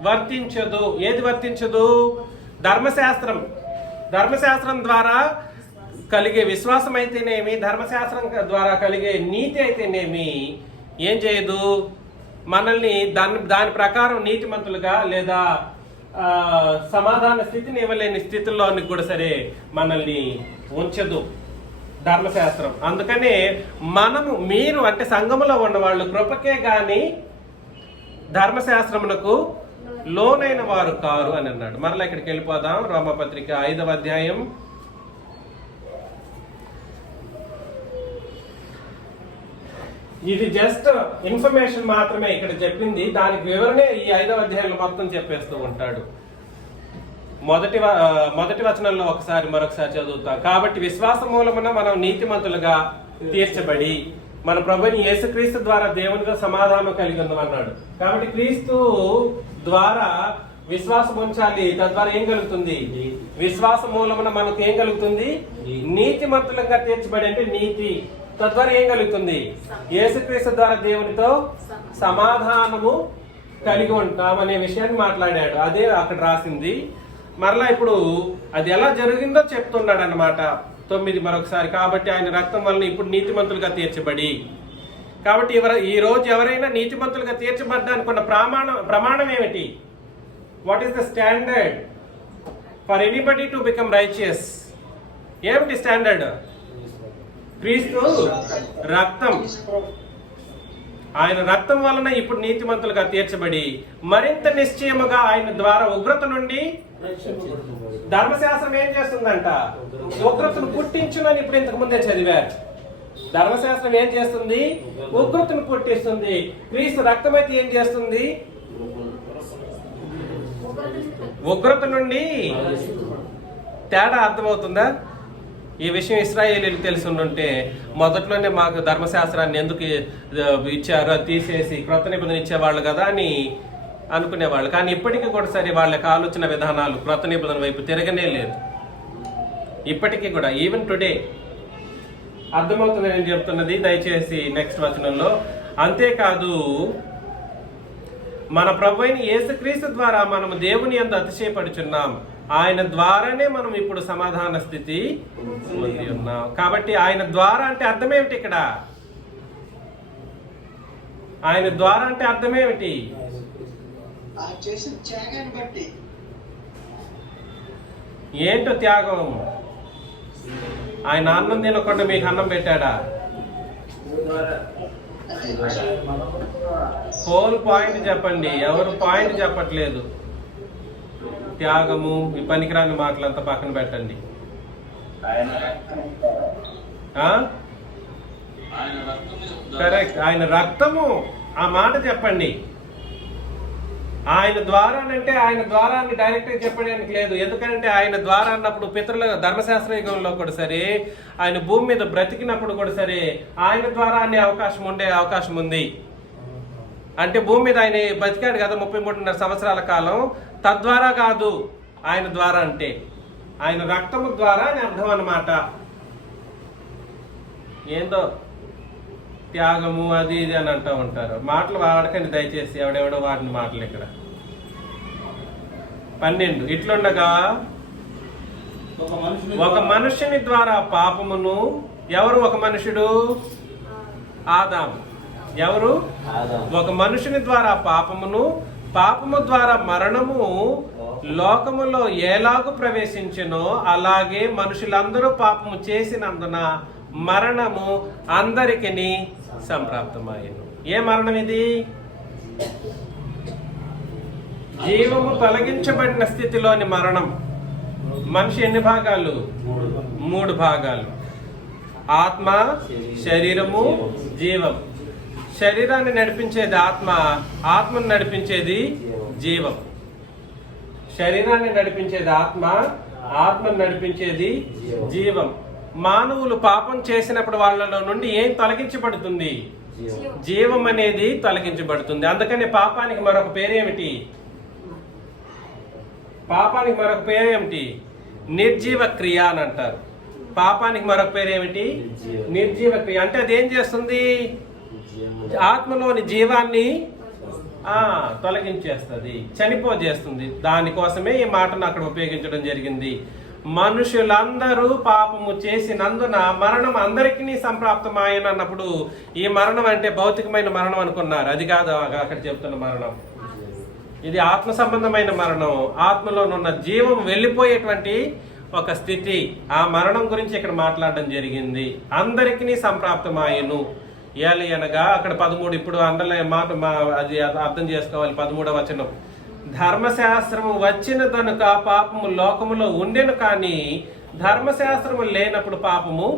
వర్తించదు. ఏది వర్తించదు? ధర్మశాస్త్రం ద్వారా కలిగే విశ్వాసం అయితేనేమి, ధర్మశాస్త్రం ద్వారా కలిగే నీతి అయితేనేమి ఏం చేయదు? మనల్ని దాని ప్రకారం నీతిమంతులుగా లేదా సమాధాన స్థితిని ఇవ్వలేని స్థితిలోనికి కూడా సరే మనల్ని ఉంచదు ధర్మశాస్త్రం. అందుకనే మీరు అంటే సంఘములో ఉన్న వాళ్ళు కృపకే గాని ధర్మశాస్త్రమునకు లోనైన వారు కారు అని అన్నాడు. మరలా ఇక్కడికి వెళ్ళిపోదాం. రోమపత్రిక 5వ అధ్యాయం 'ఇది జస్ట్ ఇన్ఫర్మేషన్ మాత్రమే ఇక్కడ చెప్పింది, దానికి వివరణే ఈ 5వ అధ్యాయంలో మొత్తం చెప్పేస్తూ ఉంటాడు. మొదటి వచనంలో మరొకసారి చదువుతాం. కాబట్టి విశ్వాస మూలమున మనం నీతిమంతులుగా తీర్చబడి మన ప్రభుని యేసుక్రీస్తు ద్వారా దేవునితో సమాధానం కలిగి ఉందన్నాడు. కాబట్టి క్రీస్తు ద్వారా విశ్వాసం ఉంచాలి. తద్వారా ఏం కలుగుతుంది? విశ్వాస మూలమున మనకు ఏం కలుగుతుంది? నీతిమంతులంగా తీర్చబడి అంటే నీతి. తద్వారా ఏం కలుగుతుంది? యేసుక్రీస్తు ద్వారా దేవునితో సమాధానము కలిగి ఉంటాం అనే విషయాన్ని మాట్లాడాడు. అదే అక్కడ రాసింది. మరలా ఇప్పుడు అది ఎలా జరిగిందో చెప్తున్నాడు అన్నమాట. 9 మరొకసారి. కాబట్టి ఆయన రక్తం వలన ఇప్పుడు నీతిమంతులుగా తీర్చబడి. కాబట్టి ఈ రోజు ఎవరైనా నీతిమంతులుగా తీర్చబడ్డానికి ఉన్న ప్రమాణం ఏమిటి? What is the standard for anybody to become righteous? ఏమిటి స్టాండర్డ్? క్రీస్తు రక్తం. ఆయన రక్తం వలన ఇప్పుడు నీతిమంతులుగా తీర్చబడి మరింత నిశ్చయముగా ఆయన ద్వారా ఉగ్రత నుండి ధర్మశాస్త్రం ఏం చేస్తుందంట? ఉగ్రతను పుట్టించునని ఇప్పుడు ఇంతకు ముందే చదివారు. ధర్మశాస్త్రం ఏం చేస్తుంది? ఉగ్రతను పుట్టిస్తుంది. క్రీస్తు రక్తం అయితే ఏం చేస్తుంది? ఉగ్రత నుండి. తేడా అర్థమవుతుందా? ఈ విషయం ఇశ్రాయేలీలకు తెలిసి ఉంటే మొదట్లోనే మాకు ధర్మశాస్త్రాన్ని ఎందుకు ఇచ్చారో తీసేసి క్రొత్త నిబంధన ఇచ్చేవాళ్ళు కదా అని అనుకునేవాళ్ళు. కానీ ఇప్పటికీ కూడా సరే వాళ్ళ యొక్క ఆలోచన విధానాలు క్రొత్త నిబంధన వైపు తిరగనే లేదు. ఇప్పటికీ కూడా ఈవెన్ టుడే అర్థమవుతుంది నేను చెప్తున్నది. దయచేసి నెక్స్ట్ వచనంలో. అంతేకాదు మన ప్రభు అయిన యేసుక్రీస్తు ద్వారా మనము దేవుని యందు అతిశయపడుచున్నాం. ఆయన ద్వారానే మనం ఇప్పుడు సమాధాన స్థితి పొంది ఉన్నాం. కాబట్టి ఆయన ద్వారా అంటే అర్థమేమిటి? ఇక్కడ ఆయన ద్వారా అంటే అర్థమేమిటి? ఏంటో త్యాగం? ఆయన అన్నం తినకుండా మీకు అన్నం పెట్టాడా? హోల్ పాయింట్ చెప్పండి. ఎవరు పాయింట్ చెప్పట్లేదు. త్యాగము ఈ పనికిరాని మాటలంతా పక్కన పెట్టండి. కరెక్ట్. ఆయన రక్తము, ఆ మాట చెప్పండి. ఆయన ద్వారా అంటే ఆయన ద్వారా డైరెక్ట్ గా చెప్పడానికి లేదు. ఎందుకంటే ఆయన ద్వారా అన్నప్పుడు పితరుల ధర్మశాస్త్ర యుగంలో కూడా సరే, ఆయన భూమి మీద బ్రతికినప్పుడు కూడా సరే ఆయన ద్వారా అనే అవకాశం ఉంది. అంటే భూమి మీద ఆయన బతికాడు కదా 33.5 సంవత్సరాల కాలం. తద్వారా కాదు ఆయన ద్వారా అంటే, ఆయన రక్తము ద్వారా అని అర్థం అన్నమాట. ఏందో త్యాగము అది ఇది అని అంటూ ఉంటారు. మాటలు వాడకండి దయచేసి, ఎవడెవడో వాడిన మాటలు. ఇక్కడ 12 ఇట్లుండగా ఒక మనుష్యుని ద్వారా పాపమును. ఎవరు ఒక మనుషుడు? ఆదాము. ఎవరు? ఒక మనుషుని ద్వారా పాపమును, పాపము ద్వారా మరణము లోకములో ఎలాగూ ప్రవేశించెనో అలాగే మనుషులందరూ పాపము చేసినందున మరణము అందరికీ సంప్రాప్తమాయెను. ఏ మరణం ఇది? జీవము తొలగించబడిన స్థితిలోని మరణం. మనిషి ఎన్ని భాగాలు? 3 భాగాలు. ఆత్మ, శరీరము, జీవం. శరీరాన్ని నడిపించేది ఆత్మ, ఆత్మను నడిపించేది జీవం. శరీరాన్ని నడిపించేది ఆత్మ, ఆత్మను నడిపించేది జీవం. మానవులు పాపం చేసినప్పుడు వాళ్ళలో నుండి ఏం తొలగించబడుతుంది? జీవం అనేది తొలగించబడుతుంది. అందుకని పాపానికి మరొక పేరేమిటి? పాపానికి మరొక పేరేమిటి? నిర్జీవ క్రియ అని అంటారు. పాపానికి మరొక పేరేమిటి? నిర్జీవ క్రియ. అంటే అది ఏం చేస్తుంది? ఆత్మలోని జీవాన్ని తొలగించేస్తుంది, చనిపోజేస్తుంది. దానికోసమే ఈ మాటను అక్కడ ఉపయోగించడం జరిగింది. మనుషులందరూ పాపము చేసినందున మరణం అందరికీ సంప్రాప్తమాయన అన్నప్పుడు ఈ మరణం అంటే భౌతికమైన మరణం అనుకున్నారు. అది కాదు అక్కడ చెప్తున్న మరణం. ఇది ఆత్మ సంబంధమైన మరణం. ఆత్మలోనున్న జీవం వెళ్ళిపోయేటువంటి ఒక స్థితి. ఆ మరణం గురించి ఇక్కడ మాట్లాడడం జరిగింది. అందరికీ సంప్రాప్తమాయను. ఏలి అనగా అక్కడ 13. ఇప్పుడు అందులో మాట అది అర్థం చేసుకోవాలి. 13వ వచనం. ధర్మశాస్త్రము వచ్చిన కనుక పాపము లోకములో ఉండెను, కానీ ధర్మశాస్త్రము లేనప్పుడు పాపము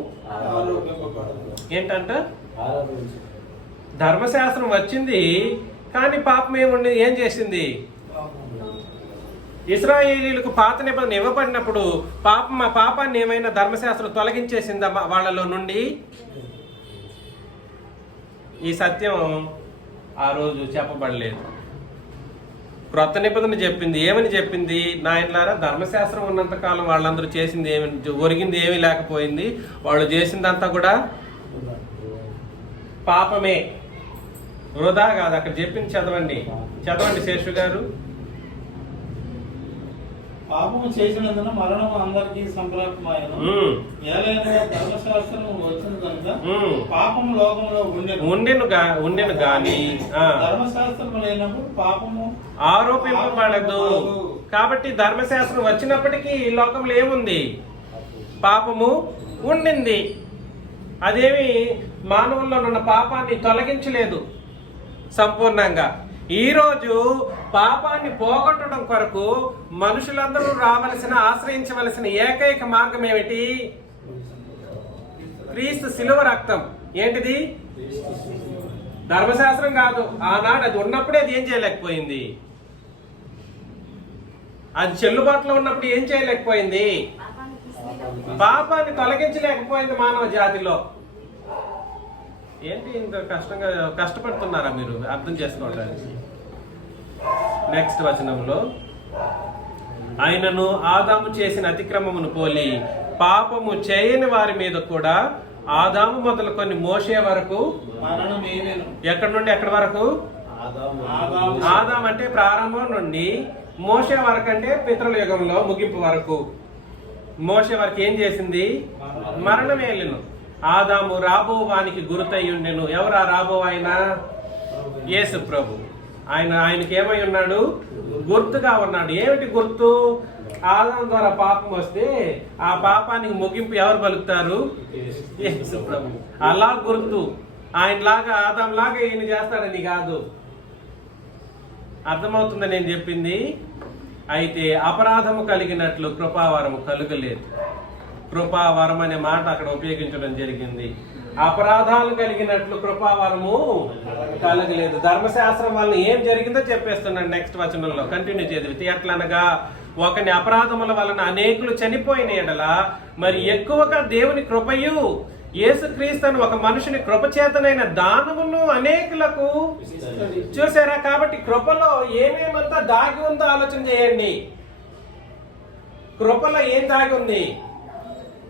ఏంటంట? ధర్మశాస్త్రం వచ్చింది కానీ పాపం ఏం చేసింది? ఇశ్రాయేలీలకు పాత నిబంధన ఇవ్వబడినప్పుడు పాపాన్ని ఏమైనా ధర్మశాస్త్రం తొలగించేసిందా వాళ్ళలో నుండి? ఈ సత్యం ఆ రోజు చెప్పబడలేదు. క్రొత్త నిబంధన చెప్పింది, ఏమని చెప్పింది? నాయనలారా, ధర్మశాస్త్రం ఉన్నంత కాలం వాళ్ళందరూ చేసింది ఏమి, ఒరిగింది ఏమీ లేకపోయింది. వాళ్ళు చేసిందంతా కూడా పాపమే, వృధా కాదు. అక్కడ చెప్పింది చదవండి శేషు గారు. పాపము చేసినందున మరణము అందరికీ సంప్రాప్తమాయెను. ఏలైనగా ధర్మశాస్త్రం వచ్చిన కనుక పాపము లోకంలో ఉండెను గాని ధర్మశాస్త్రం లేనప్పుడు పాపము ఆరోపింపబడదు. కాబట్టి ధర్మశాస్త్రం వచ్చినప్పటికీ ఈ లోకంలో ఏముంది? పాపము ఉండింది. అదేమి మానవుల్లో ఉన్న పాపాన్ని తొలగించలేదు సంపూర్ణంగా. ఈరోజు పాపాన్ని పోగొట్టడం కొరకు మనుషులందరూ ఆశ్రయించవలసిన ఏకైక మార్గం ఏమిటి? క్రీస్తు శిలువ రక్తం. ఏంటిది? ధర్మశాస్త్రం కాదు. ఆనాడు అది ఉన్నప్పుడే అది ఏం చేయలేకపోయింది? అది చెల్లుబాటులో ఉన్నప్పుడు ఏం చేయలేకపోయింది? పాపాన్ని తొలగించలేకపోయింది మానవ జాతిలో. ఏంటి ఇంత కష్టపడుతున్నారా మీరు అర్థం చేసుకోవడానికి? నెక్స్ట్ వచనంలో, ఆయనను ఆదాము చేసిన అతిక్రమమును పోలి పాపము చేయని వారి మీద కూడా ఆదాము మొదలుకొని మోషే వరకు, ఎక్కడి నుండి ఎక్కడి వరకు? ఆదాము అంటే ప్రారంభం నుండి, మోషే వరకు అంటే పితరుల యుగంలో ముగింపు వరకు. మోషే వరకు ఏం చేసింది? మరణం ఏలిను. ఆదాము రాబోవానికి గుర్తయి ఉండెను. ఎవరు ఆ రాబో? ఆయన యేసు ప్రభు. ఆయనకి ఏమై ఉన్నాడు? గుర్తుగా ఉన్నాడు. ఏమిటి గుర్తు? ఆదాము ద్వారా పాపం వస్తే ఆ పాపానికి ముగింపు ఎవరు పలుకుతారు? యేసు ప్రభు. అలా గుర్తు. ఆయనలాగా ఆదాంలాగా ఈయన చేస్తాడని కాదు. అర్థమవుతుందా నేను చెప్పింది? అయితే అపరాధము కలిగినట్లు కృపావరము కలుగలేదు. కృపావరం అనే మాట అక్కడ ఉపయోగించడం జరిగింది. అపరాధాలు కలిగినట్లు కృపావరము కలగలేదు. ధర్మశాస్త్రం వల్ల ఏం జరిగిందో చెప్పేస్తున్నాడు నెక్స్ట్ వచనంలో. కంటిన్యూ చదివితే, ఎట్లనగా ఒకని అపరాధముల వలన అనేకులు చనిపోయిన ఎడల మరి ఎక్కువగా దేవుని కృపయు యేసుక్రీస్తును ఒక మనుషుని కృపచేతనైన దానమును అనేకులకు. చూసారా? కాబట్టి కృపలో ఏమేమంతా దాగి ఉందో ఆలోచన చేయండి. కృపలో ఏం దాగి ఉంది?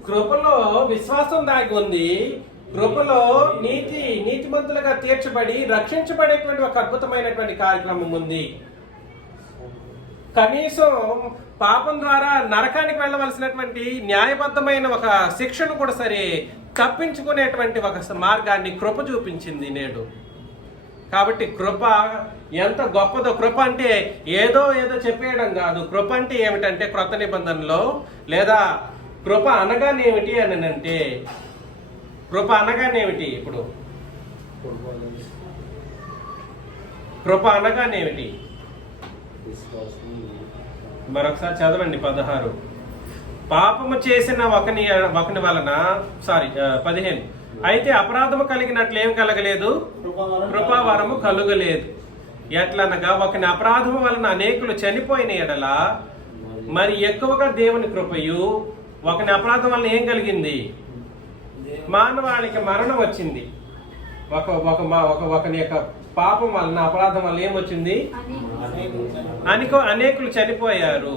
కృపలో విశ్వాసం దాగి ఉంది. కృపలో నీతిమంతులుగా తీర్చబడి రక్షించబడేటువంటి ఒక అద్భుతమైనటువంటి కార్యక్రమం ఉంది. కనీసం పాపం ద్వారా నరకానికి వెళ్ళవలసినటువంటి న్యాయబద్ధమైన ఒక శిక్షను కూడా సరే తప్పించుకునేటువంటి ఒక మార్గాన్ని కృప చూపించింది నేడు. కాబట్టి కృప ఎంత గొప్పదో. కృప అంటే ఏదో చెప్పేయడం కాదు. కృప అంటే ఏమిటంటే క్రొత్త నిబంధనలో, లేదా కృప అనగానేమిటి అని అంటే, కృప అనగానేమిటి? ఇప్పుడు కృప అనగానేమిటి? మరొకసారి చదవండి 16. పాపము చేసిన ఒకని వలన 15. అయితే అపరాధము కలిగినట్లు ఏం కలగలేదు? కృపావరము కలుగలేదు. ఎట్లనగా ఒకని అపరాధము వలన అనేకులు చనిపోయిన ఎడల మరి ఎక్కువగా దేవుని కృపయు. ఒకని అపరాధం వలన ఏం కలిగింది? మానవాళికి మరణం వచ్చింది. ఒకని యొక్క పాపం వలన, అపరాధం వల్ల ఏమొచ్చింది? అనేకులు చనిపోయారు.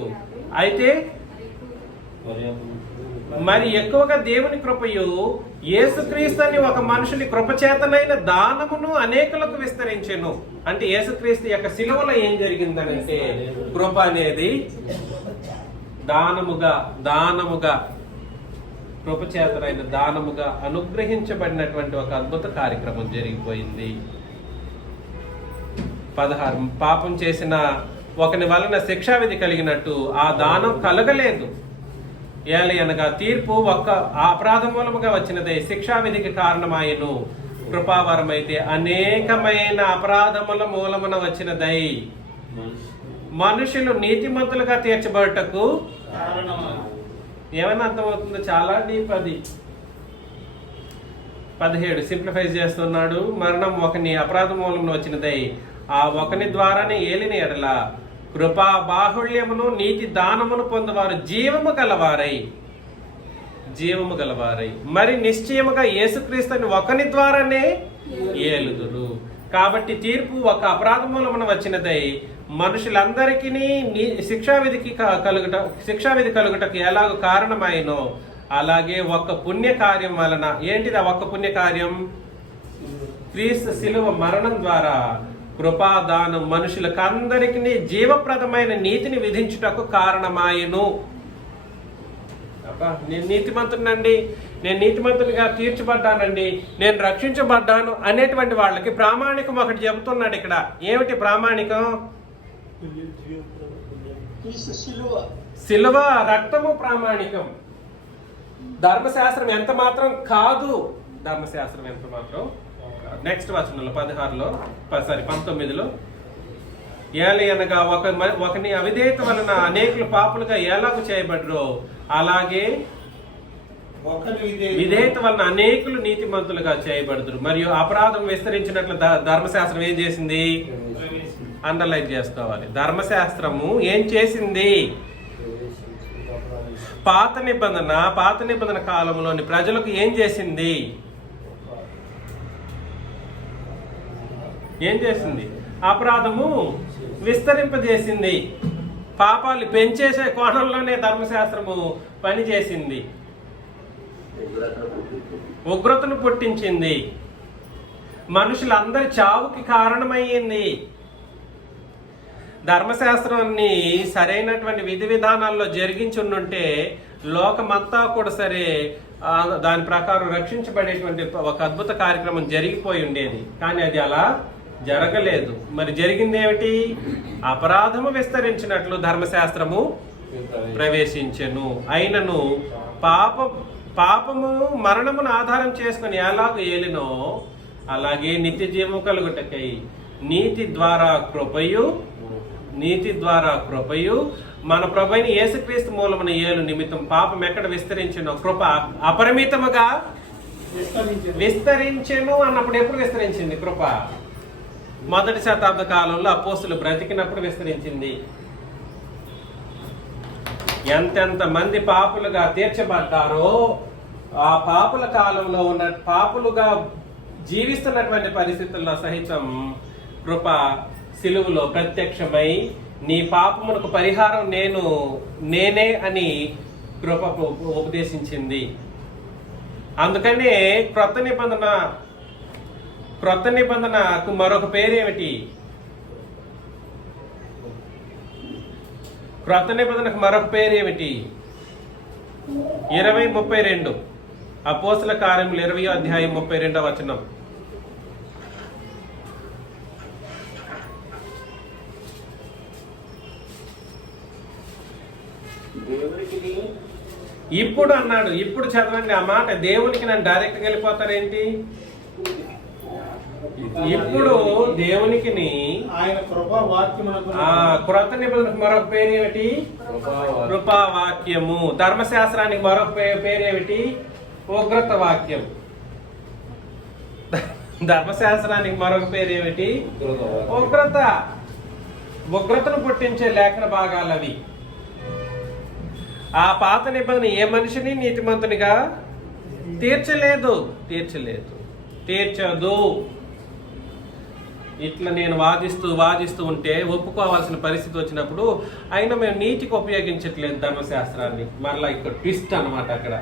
అయితే మరి ఎక్కువగా దేవుని కృపయు యేసుక్రీస్తుని ఒక మనుషుని కృపచేతనైన దానమును అనేకులకు విస్తరించెను. అంటే యేసుక్రీస్తు యొక్క శిలువలో ఏం జరిగిందనంటే, కృప అనేది దానముగా కృపచేతనైన దానముగా అనుగ్రహించబడినటువంటి ఒక అద్భుత కార్యక్రమం జరిగిపోయింది. 16. పాపం చేసిన ఒకని వలన శిక్షావిధి కలిగినట్టు ఆ దానం కలగలేదు. ఏలయనగా తీర్పు ఒక్క అపరాధం మూలముగా వచ్చినదే శిక్షావిధికి కారణమాయను. కృపావరమైతే అనేకమైన అపరాధముల మూలమున వచ్చినదై మనుషులు నీతిమంతులుగా తీర్చబడుటకు. ఏమైనా అర్థమవుతుందో? చాలా డీప్ అది. 17 సింప్లిఫై చేస్తున్నాడు. మరణం ఒకని అపరాధ మూలంలో వచ్చినదై ఆ ఒకని ద్వారానే ఏలిన ఎడల కృపా బాహుళ్యమును నీతి దానమును పొందువారు జీవము గలవారై మరి నిశ్చయముగా యేసుక్రీస్తుని ఒకని ద్వారానే ఏలుదురు. కాబట్టి తీర్పు ఒక అపరాధం మూలమున వచ్చినదై మనుషులందరికీ శిక్షావిధి కలుగుటకు ఎలాగో కారణమైనో అలాగే ఒక్క పుణ్యకార్యం వలన, ఏంటిది ఒక్క పుణ్యకార్యం? క్రీస్తు శిలువ మరణం ద్వారా కృపాదానం మనుషులకు అందరికీ జీవప్రదమైన నీతిని విధించుటకు కారణమాయను. నేను నీతిమంతునండి, నేను నీతిమంతునిగా తీర్చబడ్డానండి, నేను రక్షించబడ్డాను అనేటువంటి వాళ్ళకి ప్రామాణికం ఒకటి చెబుతున్నాడు ఇక్కడ. ఏమిటి ప్రామాణికం? శిలువ రక్తము ప్రామాణికం. ధర్మశాస్త్రం ఎంత మాత్రం కాదు. ధర్మశాస్త్రం ఎంత మాత్రం. నెక్స్ట్ వచనంలో 19లో ఏలయనగా ఒకని అవిధేయత వలన అనేకులు పాపులుగా ఎలాగూ చేయబడ్డరో అలాగే విధేయత వలన అనేకులు నీతిమంతులుగా చేయబడుతురు. మరియు అపరాధం విస్తరించినట్లు ధర్మశాస్త్రం ఏం చేసింది? అండర్లైన్ చేసుకోవాలి. ధర్మశాస్త్రము ఏం చేసింది? పాత నిబంధన కాలంలోని ప్రజలకు ఏం చేసింది? అపరాధము విస్తరింపజేసింది. పాపాలు పెంచేసే కోణంలోనే ధర్మశాస్త్రము పనిచేసింది. ఉగ్రతను పుట్టించింది. మనుషులందరి చావుకి కారణమయ్యింది. ధర్మశాస్త్రాన్ని సరైనటువంటి విధి విధానాల్లో జరిగించుంటే లోకమంతా కూడా సరే దాని ప్రకారం రక్షించబడేటువంటి ఒక అద్భుత కార్యక్రమం జరిగిపోయి ఉండేది. కానీ అది అలా జరగలేదు. మరి జరిగింది ఏమిటి? అపరాధము విస్తరించినట్లు ధర్మశాస్త్రము ప్రవేశించెను. అయినను పాపము మరణమును ఆధారం చేసుకుని ఎలాగో ఏలినో అలాగే నిత్య జీవం కలుగుటకై నీతి ద్వారా కృపయు మన ప్రభువైన యేసుక్రీస్తు మూలమున ఏలు నిమిత్తం పాపం ఎక్కడ విస్తరించెనో కృప అపరిమితముగా విస్తరించెను అన్నప్పుడు ఎప్పుడు విస్తరించింది కృప? మొదటి శతాబ్ద కాలంలో అపోస్తులు బ్రతికినప్పుడు విస్తరించింది. ఎంతెంత మంది పాపులుగా తీర్చబడ్డారో ఆ పాపుల కాలంలో ఉన్న పాపులుగా జీవిస్తున్నటువంటి పరిస్థితుల్లో సహితం కృప సిలువలో ప్రత్యక్షమై నీ పాపమునకు పరిహారం నేనే అని కృప ఉపదేశించింది. అందుకనే క్రొత్త నిబంధనకు మరొక పేరేమిటి? క్రొత్త నిబంధనకు మరొక పేరేమిటి? 20:32 అపోస్తల కార్యములు 20వ అధ్యాయం 32వ వచనం. ఇప్పుడు అన్నాడు. ఇప్పుడు చదవండి ఆ మాట. దేవునికి నన్ను డైరెక్ట్గా వెళ్ళిపోతారేంటి? ఇప్పుడు దేవునికి ఆయన క్రొత్త నిబంధనకు మరొక పేరేమిటి? కృపావాక్యము. ధర్మశాస్త్రానికి మరొక పేరేమిటి? ఉగ్రత వాక్యం. ధర్మశాస్త్రానికి మరొక పేరేమిటి? ఉగ్రతను పుట్టించే లేఖన భాగాలు అవి. ఆ పాత నిబంధన ఏ మనిషిని నీతిమంతునిగా తీర్చదు. ఇట్లా నేను వాదిస్తూ ఉంటే ఒప్పుకోవాల్సిన పరిస్థితి వచ్చినప్పుడు అయినా మేము నీతికి ఉపయోగించట్లేదు ధర్మశాస్త్రాన్ని. మరలా ఇక్కడ ట్విస్ట్ అన్నమాట. అక్కడ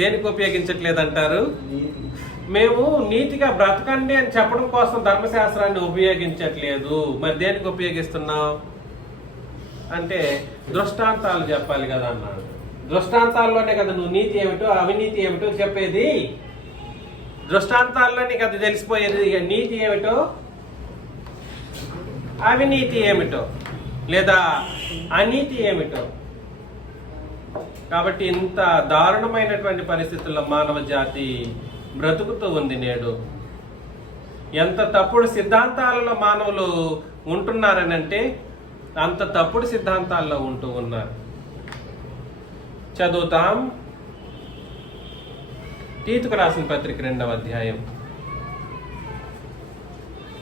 దేనికి ఉపయోగించట్లేదు అంటారు? మేము నీతిగా బ్రతకండి అని చెప్పడం కోసం ధర్మశాస్త్రాన్ని ఉపయోగించట్లేదు. మరి దేనికి ఉపయోగిస్తున్నాం అంటే దృష్టాంతాలు చెప్పాలి కదా అన్నాడు. దృష్టాంతాల్లోనే కదా నువ్వు నీతి ఏమిటో అవినీతి ఏమిటో చెప్పేది. దృష్టాంతాల్లోనే కదా తెలిసిపోయేది ఇక నీతి ఏమిటో అవినీతి ఏమిటో లేదా అనీతి ఏమిటో. కాబట్టి ఇంత దారుణమైనటువంటి పరిస్థితుల్లో మానవ జాతి బ్రతుకుతూ ఉంది నేడు. ఎంత తప్పుడు సిద్ధాంతాలలో మానవులు ఉంటున్నారనంటే అంత తప్పుడు సిద్ధాంతాల్లో ఉంటూ ఉన్నారు. చదువుతాం. తీతుకు రాసిన పత్రిక 2వ అధ్యాయం.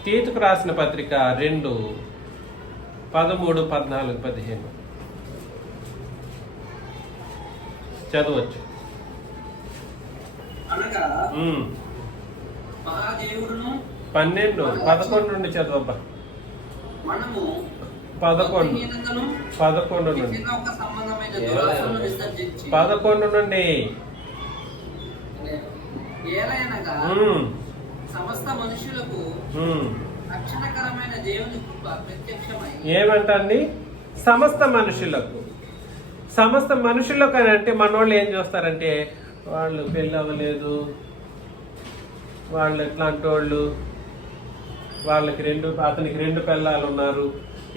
తీతుకు రాసిన పత్రిక 2 13, 14, 15 చదవచ్చు. మహాదేవుడును 12, 11 నుండి చదవబ్బా. మనము 11 భక్తిహీనతను, 11 నుండి ఇహలోక సంబంధమైన దురాశలను విసర్జించి 11 నుండి ఏలయనగా ఉమ్, సమస్త మనుషులకు ఉమ్. రక్షణకరమైన దేవుని కృప ప్రత్యక్షమై ఏమంటండి? సమస్త మనుషులకు. సమస్త మనుషులకు అని అంటే మనోళ్ళు ఏం చేస్తారంటే, వాళ్ళు పెళ్ళి అవ్వలేదు, వాళ్ళు ఎట్లాంటి వాళ్ళు, వాళ్ళకి అతనికి 2 పిల్లలు ఉన్నారు,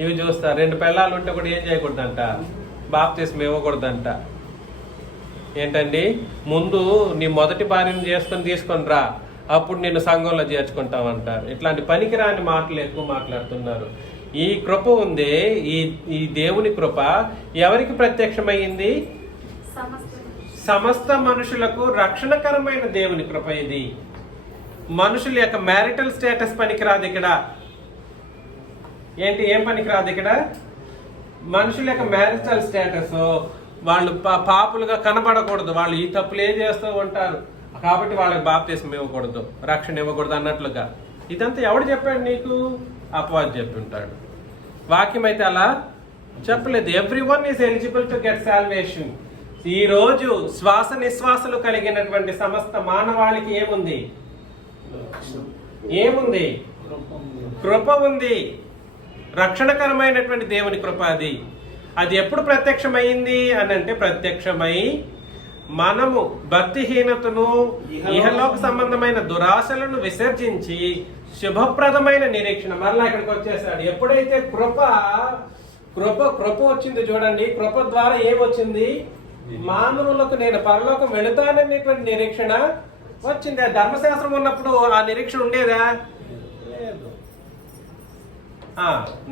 ఇవి చూస్తారు. 2 పిల్లలు ఉంటే కూడా ఏం చేయకూడదంట, బాప్తిస్మం ఇవ్వకూడదంట. ఏంటండి? ముందు నీ మొదటి భార్యను తీసుకొని రా, అప్పుడు నేను సంఘంలో చేర్చుకుంటామంటారు. ఇట్లాంటి పనికిరాని మాటలు ఎక్కువ మాట్లాడుతున్నారు. ఈ కృప ఉందే, ఈ దేవుని కృప ఎవరికి ప్రత్యక్షమైంది? సమస్త మనుషులకు రక్షణకరమైన దేవుని కృప ఇది. మనుషుల యొక్క మ్యారిటల్ స్టేటస్ పనికిరాదు ఇక్కడ. ఏం పనికిరాదు ఇక్కడ? మనుషుల యొక్క మ్యారిటల్ స్టేటస్, వాళ్ళు పాపులుగా కనబడకూడదు, వాళ్ళు ఈ తప్పులే చేస్తూ ఉంటారు కాబట్టి వాళ్ళకి బాప్తిస్మం ఇవ్వకూడదు, రక్షణ ఇవ్వకూడదు అన్నట్లుగా. ఇదంతా ఎవడు చెప్పాడు నీకు? అపవాది చెప్పి ఉంటాడు. వాక్యం అయితే అలా చెప్పలేదు. Everyone is eligible to get salvation. ఈ రోజు శ్వాస నిశ్వాసలు కలిగినటువంటి సమస్త మానవాళికి ఏముంది? కృప ఉంది. రక్షణకరమైనటువంటి దేవుని కృప అది. అది ఎప్పుడు ప్రత్యక్షమైంది అని అంటే, ప్రత్యక్షమై మనము భక్తిహీనతను, ఇహలోక సంబంధమైన దురాశలను విసర్జించి శుభప్రదమైన నిరీక్షణ. మరలా ఇక్కడికి వచ్చేసాడు. ఎప్పుడైతే కృప వచ్చింది చూడండి, కృప ద్వారా ఏమొచ్చింది? మానవులకు నేను పరలోకం వెళుతాననేటువంటి నిరీక్షణ వచ్చింది. ఆ ధర్మశాస్త్రం ఉన్నప్పుడు ఆ నిరీక్షణ ఉండేదా? లేదు.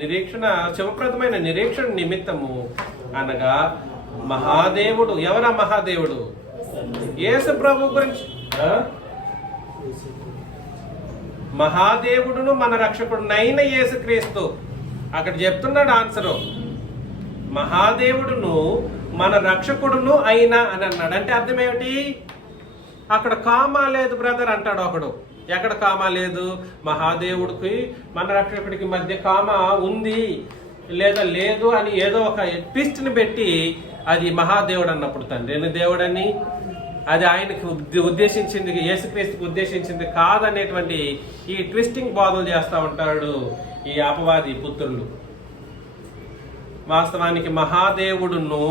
నిరీక్షణ, శుభప్రదమైన నిరీక్షణ నిమిత్తము అనగా మహాదేవుడు. ఎవరా మహాదేవుడు? యేసు ప్రభు గురించి. మహాదేవుడును మన రక్షకుడునైన యేసుక్రీస్తు. అక్కడ చెప్తున్నాడు ఆన్సరు. మహాదేవుడును మన రక్షకుడును అయినా అని అన్నాడు. అంటే అర్థం ఏమిటి? అక్కడ కామా లేదు బ్రదర్ అంటాడు ఒకడు. ఎక్కడ కామా లేదు? మహాదేవుడికి మన రక్షకుడికి మధ్య కామా ఉంది లేదా లేదు అని ఏదో ఒక ట్విస్ట్ని పెట్టి అది మహాదేవుడు అన్నప్పుడు తండ్రి దేవుడని, అది ఆయనకి ఉద్దేశించింది, యేసుక్రీస్తుకి ఉద్దేశించింది కాదనేటువంటి ఈ ట్విస్టింగ్ బోధలు చేస్తూ ఉంటాడు ఈ అపవాది పుత్రులు. వాస్తవానికి మహాదేవుడును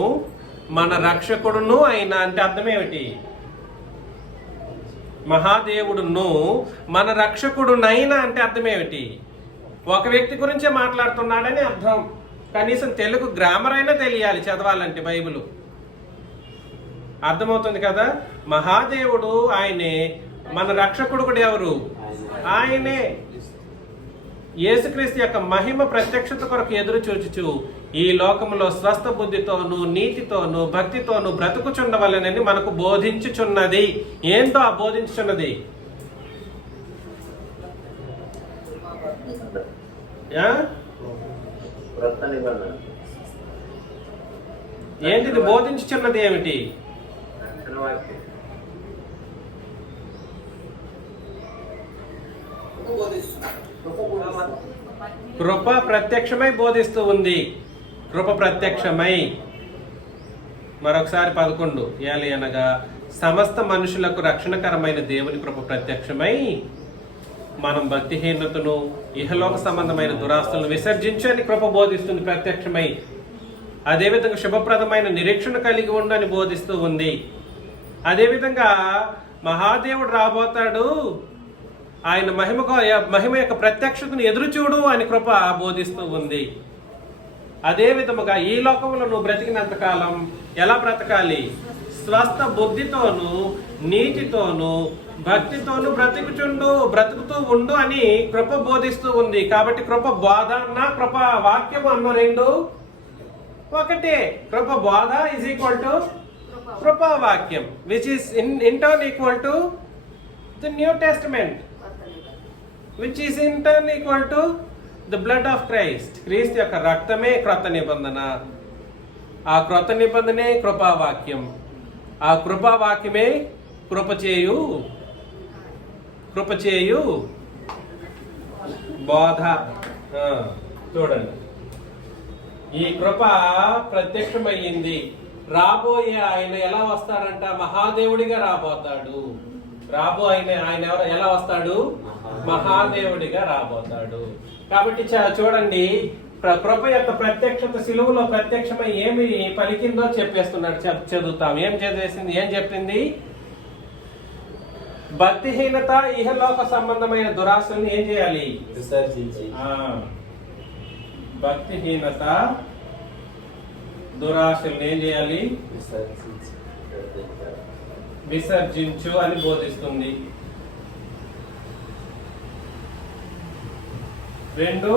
మన రక్షకుడును అయినా అంటే అర్థం ఏమిటి? మహాదేవుడును మన రక్షకుడునైనా అంటే అర్థం ఏమిటి? ఒక వ్యక్తి గురించే మాట్లాడుతున్నాడని అర్థం. కనీసం తెలుగు గ్రామర్ అయినా తెలియాలి చదవాలంటే బైబిల్. అర్థమవుతుంది కదా? మహాదేవుడు ఆయనే, మన రక్షకుడు కూడా ఎవరు? ఆయనే. యేసుక్రీస్తు యొక్క మహిమ ప్రత్యక్షత కొరకు ఎదురు చూచుచు ఈ లోకంలో స్వస్థ బుద్ధితోను, నీతితోను, భక్తితోను బ్రతుకుచుండవలనని మనకు బోధించుచున్నది. ఏంటో ఆ బోధించుచున్నది? ఏంటిది? బోధించుచున్నది ఏమిటి? కృప ప్రత్యక్షమై బోధిస్తూ ఉంది. కృప ప్రత్యక్షమై. మరొకసారి 11 ఏలి అనగా సమస్త మనుషులకు రక్షణకరమైన దేవుని కృప ప్రత్యక్షమై మనం భక్తిహీనతను, ఇహలోక సంబంధమైన దురాస్తులను విసర్జించని కృప బోధిస్తుంది ప్రత్యక్షమై. అదేవిధంగా శుభప్రదమైన నిరీక్షణ కలిగి ఉండని బోధిస్తూ ఉంది. అదేవిధంగా మహాదేవుడు రాబోతాడు, ఆయన మహిమ యొక్క ప్రత్యక్షతను ఎదురుచూడు అని కృప బోధిస్తూ ఉంది. అదే విధముగా ఈ లోకంలో నువ్వు బ్రతికినంత కాలం ఎలా బ్రతకాలి? స్వస్థ బుద్ధితోను, నీతితోను, భక్తితోను బ్రతుకుతూ ఉండు అని కృప బోధిస్తూ ఉంది. కాబట్టి కృప బోధ అన్న కృప వాక్యం అన్న రెండు ఒకటే. కృప బోధ ఈజ్ ఈక్వల్ టు కృపా వాక్యం, which is in turn equal to the new testament, which is in turn equal to the blood of Christ. క్రీస్తు యొక్క రక్తమే క్రొత్త నిబంధన. ఆ క్రొత్త నిబంధనే కృపావాక్యం. ఆ కృపావాక్యమే కృప చేయు కృప చేయు బోధ. చూడండి, ఈ కృప ప్రత్యక్షమయ్యింది. రాబోయే ఆయన ఎలా వస్తాడంట? మహాదేవుడిగా రాబోతాడు. ఆయన ఎవరు ఎలా వస్తాడు? మహాదేవుడిగా రాబోతాడు. కాబట్టి చూడండి, కృప యొక్క ప్రత్యక్షత సిలువలో ప్రత్యక్షమై ఏమి పలికిందో చెప్పేస్తున్నాడు. చదువుతాం. ఏం చెప్పింది? భక్తిహీనత, ఇహలోక సంబంధమైన దురాశల్ని ఏం చేయాలి? విసర్జించి. భక్తిహీనత, దురాశల్ని ఏం చేయాలి? విసర్జించు అని బోధిస్తుంది. 2,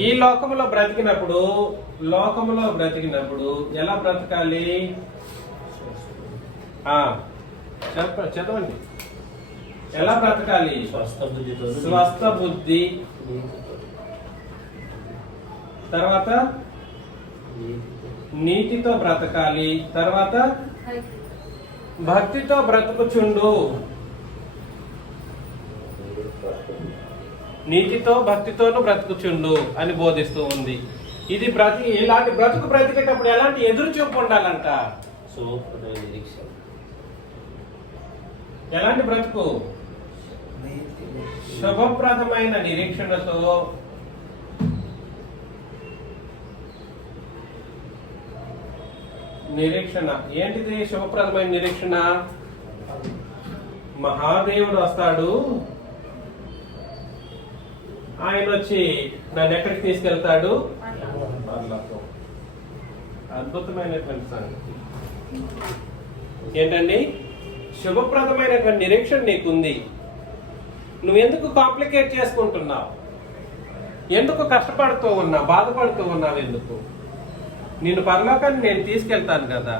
ఈ లోకములో బ్రతికినప్పుడు ఎలా బ్రతకాలి? చదవండి. ఎలా బ్రతకాలి? స్వస్థ బుద్ధి, తర్వాత నీతితో బ్రతకాలి, తర్వాత భక్తితో బ్రతుకుచుండు. నీతితో భక్తితోనూ బ్రతుకుచుండు అని బోధిస్తూ ఉంది. ఇది ఇలాంటి బ్రతుకు బ్రతికేటప్పుడు ఎలాంటి ఎదురు చూపు ఉండాలంట? ఎలాంటి బ్రతుకు? శుభప్రదమైన నిరీక్షణతో, నిరీక్షణ ఏంటిది? శుభప్రదమైన నిరీక్షణ. మహాదేవుడు వస్తాడు, ఆయన వచ్చి నన్ను ఎక్కడికి తీసుకెళ్తాడు? అద్భుతమైనటువంటి సంగతి ఏంటండి? శుభప్రదమైనటువంటి నిరీక్షణ నీకుంది. నువ్వెందుకు కాంప్లికేట్ చేసుకుంటున్నావు? ఎందుకు కష్టపడుతూ ఉన్నావు? బాధపడుతూ ఉన్నావు ఎందుకు? నిన్ను పరలోకాన్ని నేను తీసుకెళ్తాను కదా,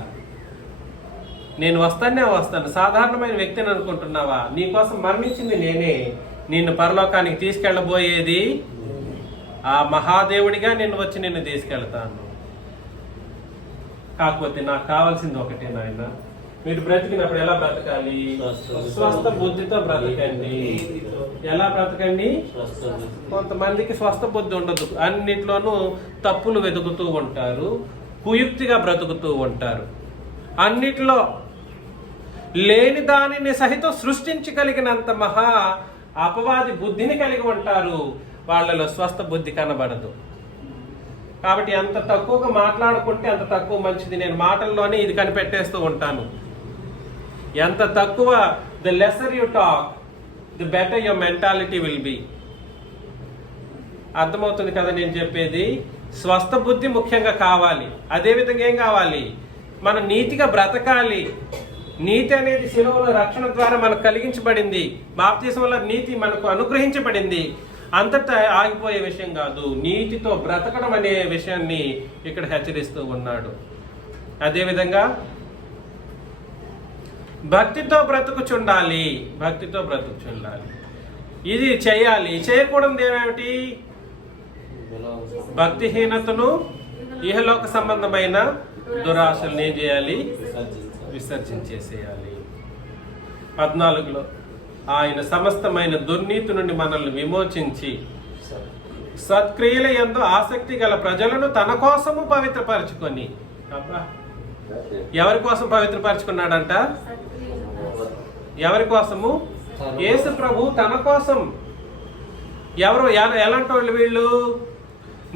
నేను వస్తాను. సాధారణమైన వ్యక్తిని అనుకుంటున్నావా? నీకోసం మరణించింది నేనే. నిన్ను పరలోకానికి తీసుకెళ్ళబోయేది ఆ మహాదేవుడిగా నిన్ను తీసుకెళ్తాను. కాకపోతే నాకు కావాల్సింది ఒకటే నాయన, మీరు బ్రతికినప్పుడు ఎలా బ్రతకాలి? స్వస్థ బుద్ధితో బ్రతకండి. ఎలా బ్రతకండి? కొంతమందికి స్వస్థ బుద్ధి ఉండదు, అన్నిట్లోనూ తప్పులు వెతుకుతూ ఉంటారు, కుయుక్తిగా బ్రతుకుతూ ఉంటారు, అన్నిట్లో లేని దానిని సహితం సృష్టించగలిగినంత మహా అపవాది బుద్ధిని కలిగి ఉంటారు. వాళ్ళలో స్వస్థ బుద్ధి కనబడదు. కాబట్టి ఎంత తక్కువగా మాట్లాడుకుంటే అంత తక్కువ మంచిది. నేను మాటల్లోనే ఇది కనిపెట్టేస్తూ ఉంటాను. ఎంత తక్కువ, the lesser you talk, the better your mentality will be. అర్థమవుతుంది కదా నేను చెప్పేది? స్వస్థ బుద్ధి ముఖ్యంగా కావాలి. అదేవిధంగా ఏం కావాలి? మనం నీతిగా బ్రతకాలి. నీతి అనేది శిలువలో రక్షణ ద్వారా మనకు కలిగించబడింది. బాప్తిసం వల్ల నీతి మనకు అనుగ్రహించబడింది. అంతటా ఆగిపోయే విషయం కాదు. నీతితో బ్రతకడం అనే విషయాన్ని ఇక్కడ హెచ్చరిస్తూ ఉన్నాడు. అదేవిధంగా భక్తితో బ్రతుకుచుండాలి. ఇది చేయాలి. చేయకూడదు ఏమేమిటి? భక్తిహీనతను, ఇహలోక సంబంధమైన దురాశలను ఏం చేయాలి? విసర్జించేసేయాలి. 14లో ఆయన సమస్తమైన దుర్నీతి నుండి మనల్ని విమోచించి సత్క్రియల యందు ఆసక్తి గల ప్రజలను తన కోసము పవిత్రపరచుకొని. అబ్బా, ఎవరి కోసం పవిత్రపరచుకున్నాడంట? ఎవరి కోసము? యేసు ప్రభు తన కోసం. ఎవరు? ఎలాంటి వాళ్ళు వీళ్ళు?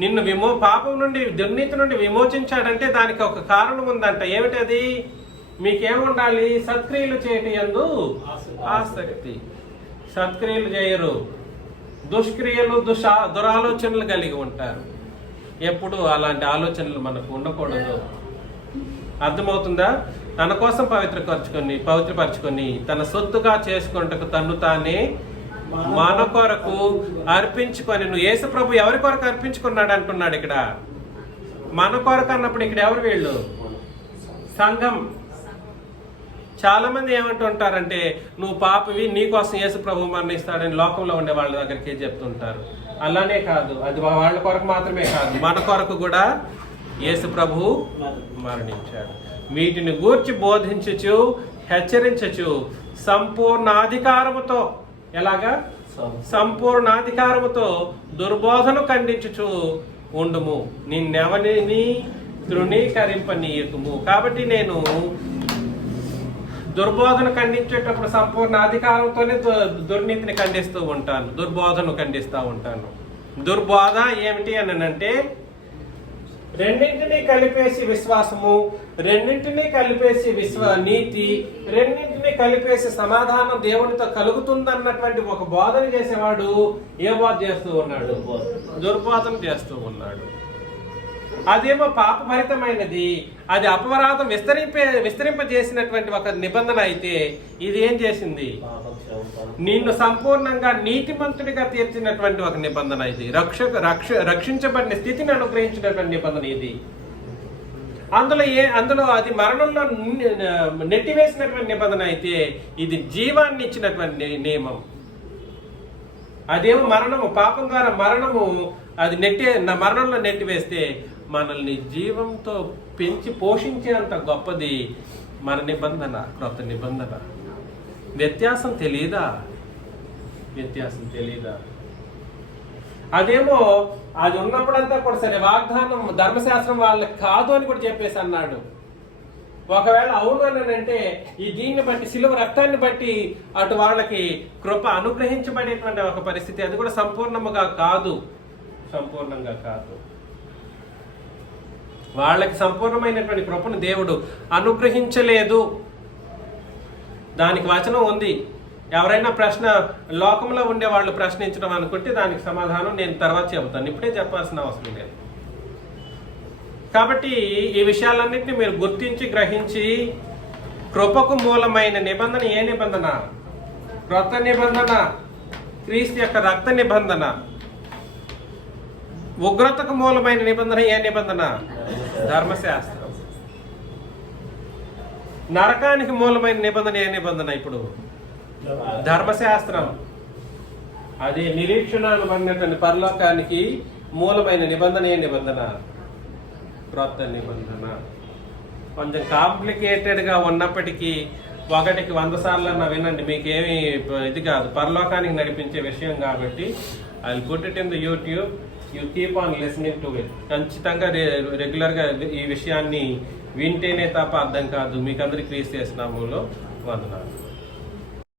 నిన్ను పాపం నుండి, దుర్నీతి నుండి విమోచించాడంటే దానికి ఒక కారణం ఉందంట. ఏమిటది? మీకేముండాలి? సత్క్రియలు చేయటం యందు ఆసక్తి. సత్క్రియలు చేయరు, దుష్క్రియలు, దురాలోచనలు కలిగి ఉంటారు. ఎప్పుడు అలాంటి ఆలోచనలు మనకు ఉండకూడదు. అర్థమవుతుందా? తన కోసం పవిత్రపరచుకొని తన సొత్తుగా చేసుకుంటకు తన్ను తానే మన కొరకు అర్పించుకొని. నువ్వు యేసు ప్రభు ఎవరి కొరకు అర్పించుకున్నాడు అంటున్నాడు ఇక్కడ? మన కొరకు అన్నప్పుడు ఇక్కడ ఎవరు వీళ్ళు? సంఘం. చాలా మంది ఏమంటుంటారంటే, నువ్వు పాపివి, నీ కోసం యేసు ప్రభు మరణిస్తాడని లోకంలో ఉండే వాళ్ళ దగ్గరికి చెప్తుంటారు. అలానే కాదు, అది వాళ్ళ కొరకు మాత్రమే కాదు, మన కొరకు కూడా యేసు ప్రభు మరణించాడు. వీటిని గూర్చి బోధించుచు హెచ్చరించచ్చు సంపూర్ణాధికారముతో. ఎలాగా? సంపూర్ణాధికారముతో దుర్బోధను ఖండించుచు ఉండుము, నిన్నెవరిని తృణీకరింపనీయకుము. కాబట్టి నేను దుర్బోధన ఖండించేటప్పుడు సంపూర్ణ అధికారంతోనే దుర్నీతిని ఖండిస్తూ ఉంటాను, దుర్బోధను ఖండిస్తూ ఉంటాను. దుర్బోధ ఏమిటి అని అంటే రెండింటినీ కలిపేసి విశ్వాసము, రెండింటినీ కలిపేసి నీతి, రెండింటినీ కలిపేసి సమాధానం దేవునితో కలుగుతుందన్నటువంటి ఒక బోధన చేసేవాడు ఏ బోధ చేస్తూ ఉన్నాడు? దుర్బోధన చేస్తూ ఉన్నాడు. అదేమో పాపభరితమైనది, అది అపరాధం విస్తరింపజేసినటువంటి ఒక నిబంధన అయితే ఇది ఏం చేసింది? నిన్ను సంపూర్ణంగా నీతిమంతుడిగా తీర్చినటువంటి ఒక నిబంధన ఇది. రక్షించబడిన స్థితిని అనుగ్రహించినటువంటి నిబంధన ఇది. అందులో అది మరణంలో నెట్టివేసినటువంటి నిబంధన అయితే ఇది జీవాన్ని ఇచ్చినటువంటి నియమం. అదేమో మరణము, పాపం ద్వారా మరణము, అది మరణంలో నెట్టివేస్తే మనల్ని జీవంతో పెంచి పోషించేంత గొప్పది మన నిబంధన, క్రొత్త నిబంధన. వ్యత్యాసం తెలీదా? అదేమో అది ఉన్నప్పుడంతా కూడా సరే వాగ్దానం ధర్మశాస్త్రం వాళ్ళకి కాదు అని కూడా చెప్పేసి అన్నాడు. ఒకవేళ అవును అని అంటే ఈ దీన్ని బట్టి శిలువ రక్తాన్ని బట్టి అటు వాళ్ళకి కృప అనుగ్రహించబడేటువంటి ఒక పరిస్థితి, అది కూడా సంపూర్ణంగా కాదు. వాళ్ళకి సంపూర్ణమైనటువంటి కృపను దేవుడు అనుగ్రహించలేదు. దానికి వచనం ఉంది. ఎవరైనా లోకంలో ఉండే వాళ్ళు ప్రశ్నించడం అనుకుంటే దానికి సమాధానం నేను తర్వాత చెబుతాను, ఇప్పుడే చెప్పాల్సిన అవసరం లేదు. కాబట్టి ఈ విషయాలన్నింటినీ మీరు గుర్తించి గ్రహించి, కృపకు మూలమైన నిబంధన ఏ నిబంధన? క్రొత్త నిబంధన, క్రీస్తు యొక్క రక్త నిబంధన. ఉగ్రతకు మూలమైన నిబంధన ఏ నిబంధన? ధర్మశాస్త్రం. నరకానికి మూలమైన నిబంధన ఏ నిబంధన? ఇప్పుడు ధర్మశాస్త్రం. అది నిరీక్షణ అనబడినటువంటి పరలోకానికి మూలమైన నిబంధన ఏ నిబంధన? క్రొత్త నిబంధన. కొంచెం కాంప్లికేటెడ్గా ఉన్నప్పటికీ ఒకటికి 100 సార్లు వినండి, మీకేమి ఇది కాదు, పరలోకానికి నడిపించే విషయం కాబట్టి. I will put it in the YouTube, you keep on listening to it. ఖచ్చితంగా రెగ్యులర్గా ఈ విషయాన్ని వింటేనే తప్ప అర్థం కాదు. మీకు అందరికీ క్రీస్తు యేసు నామములో వందనాలు.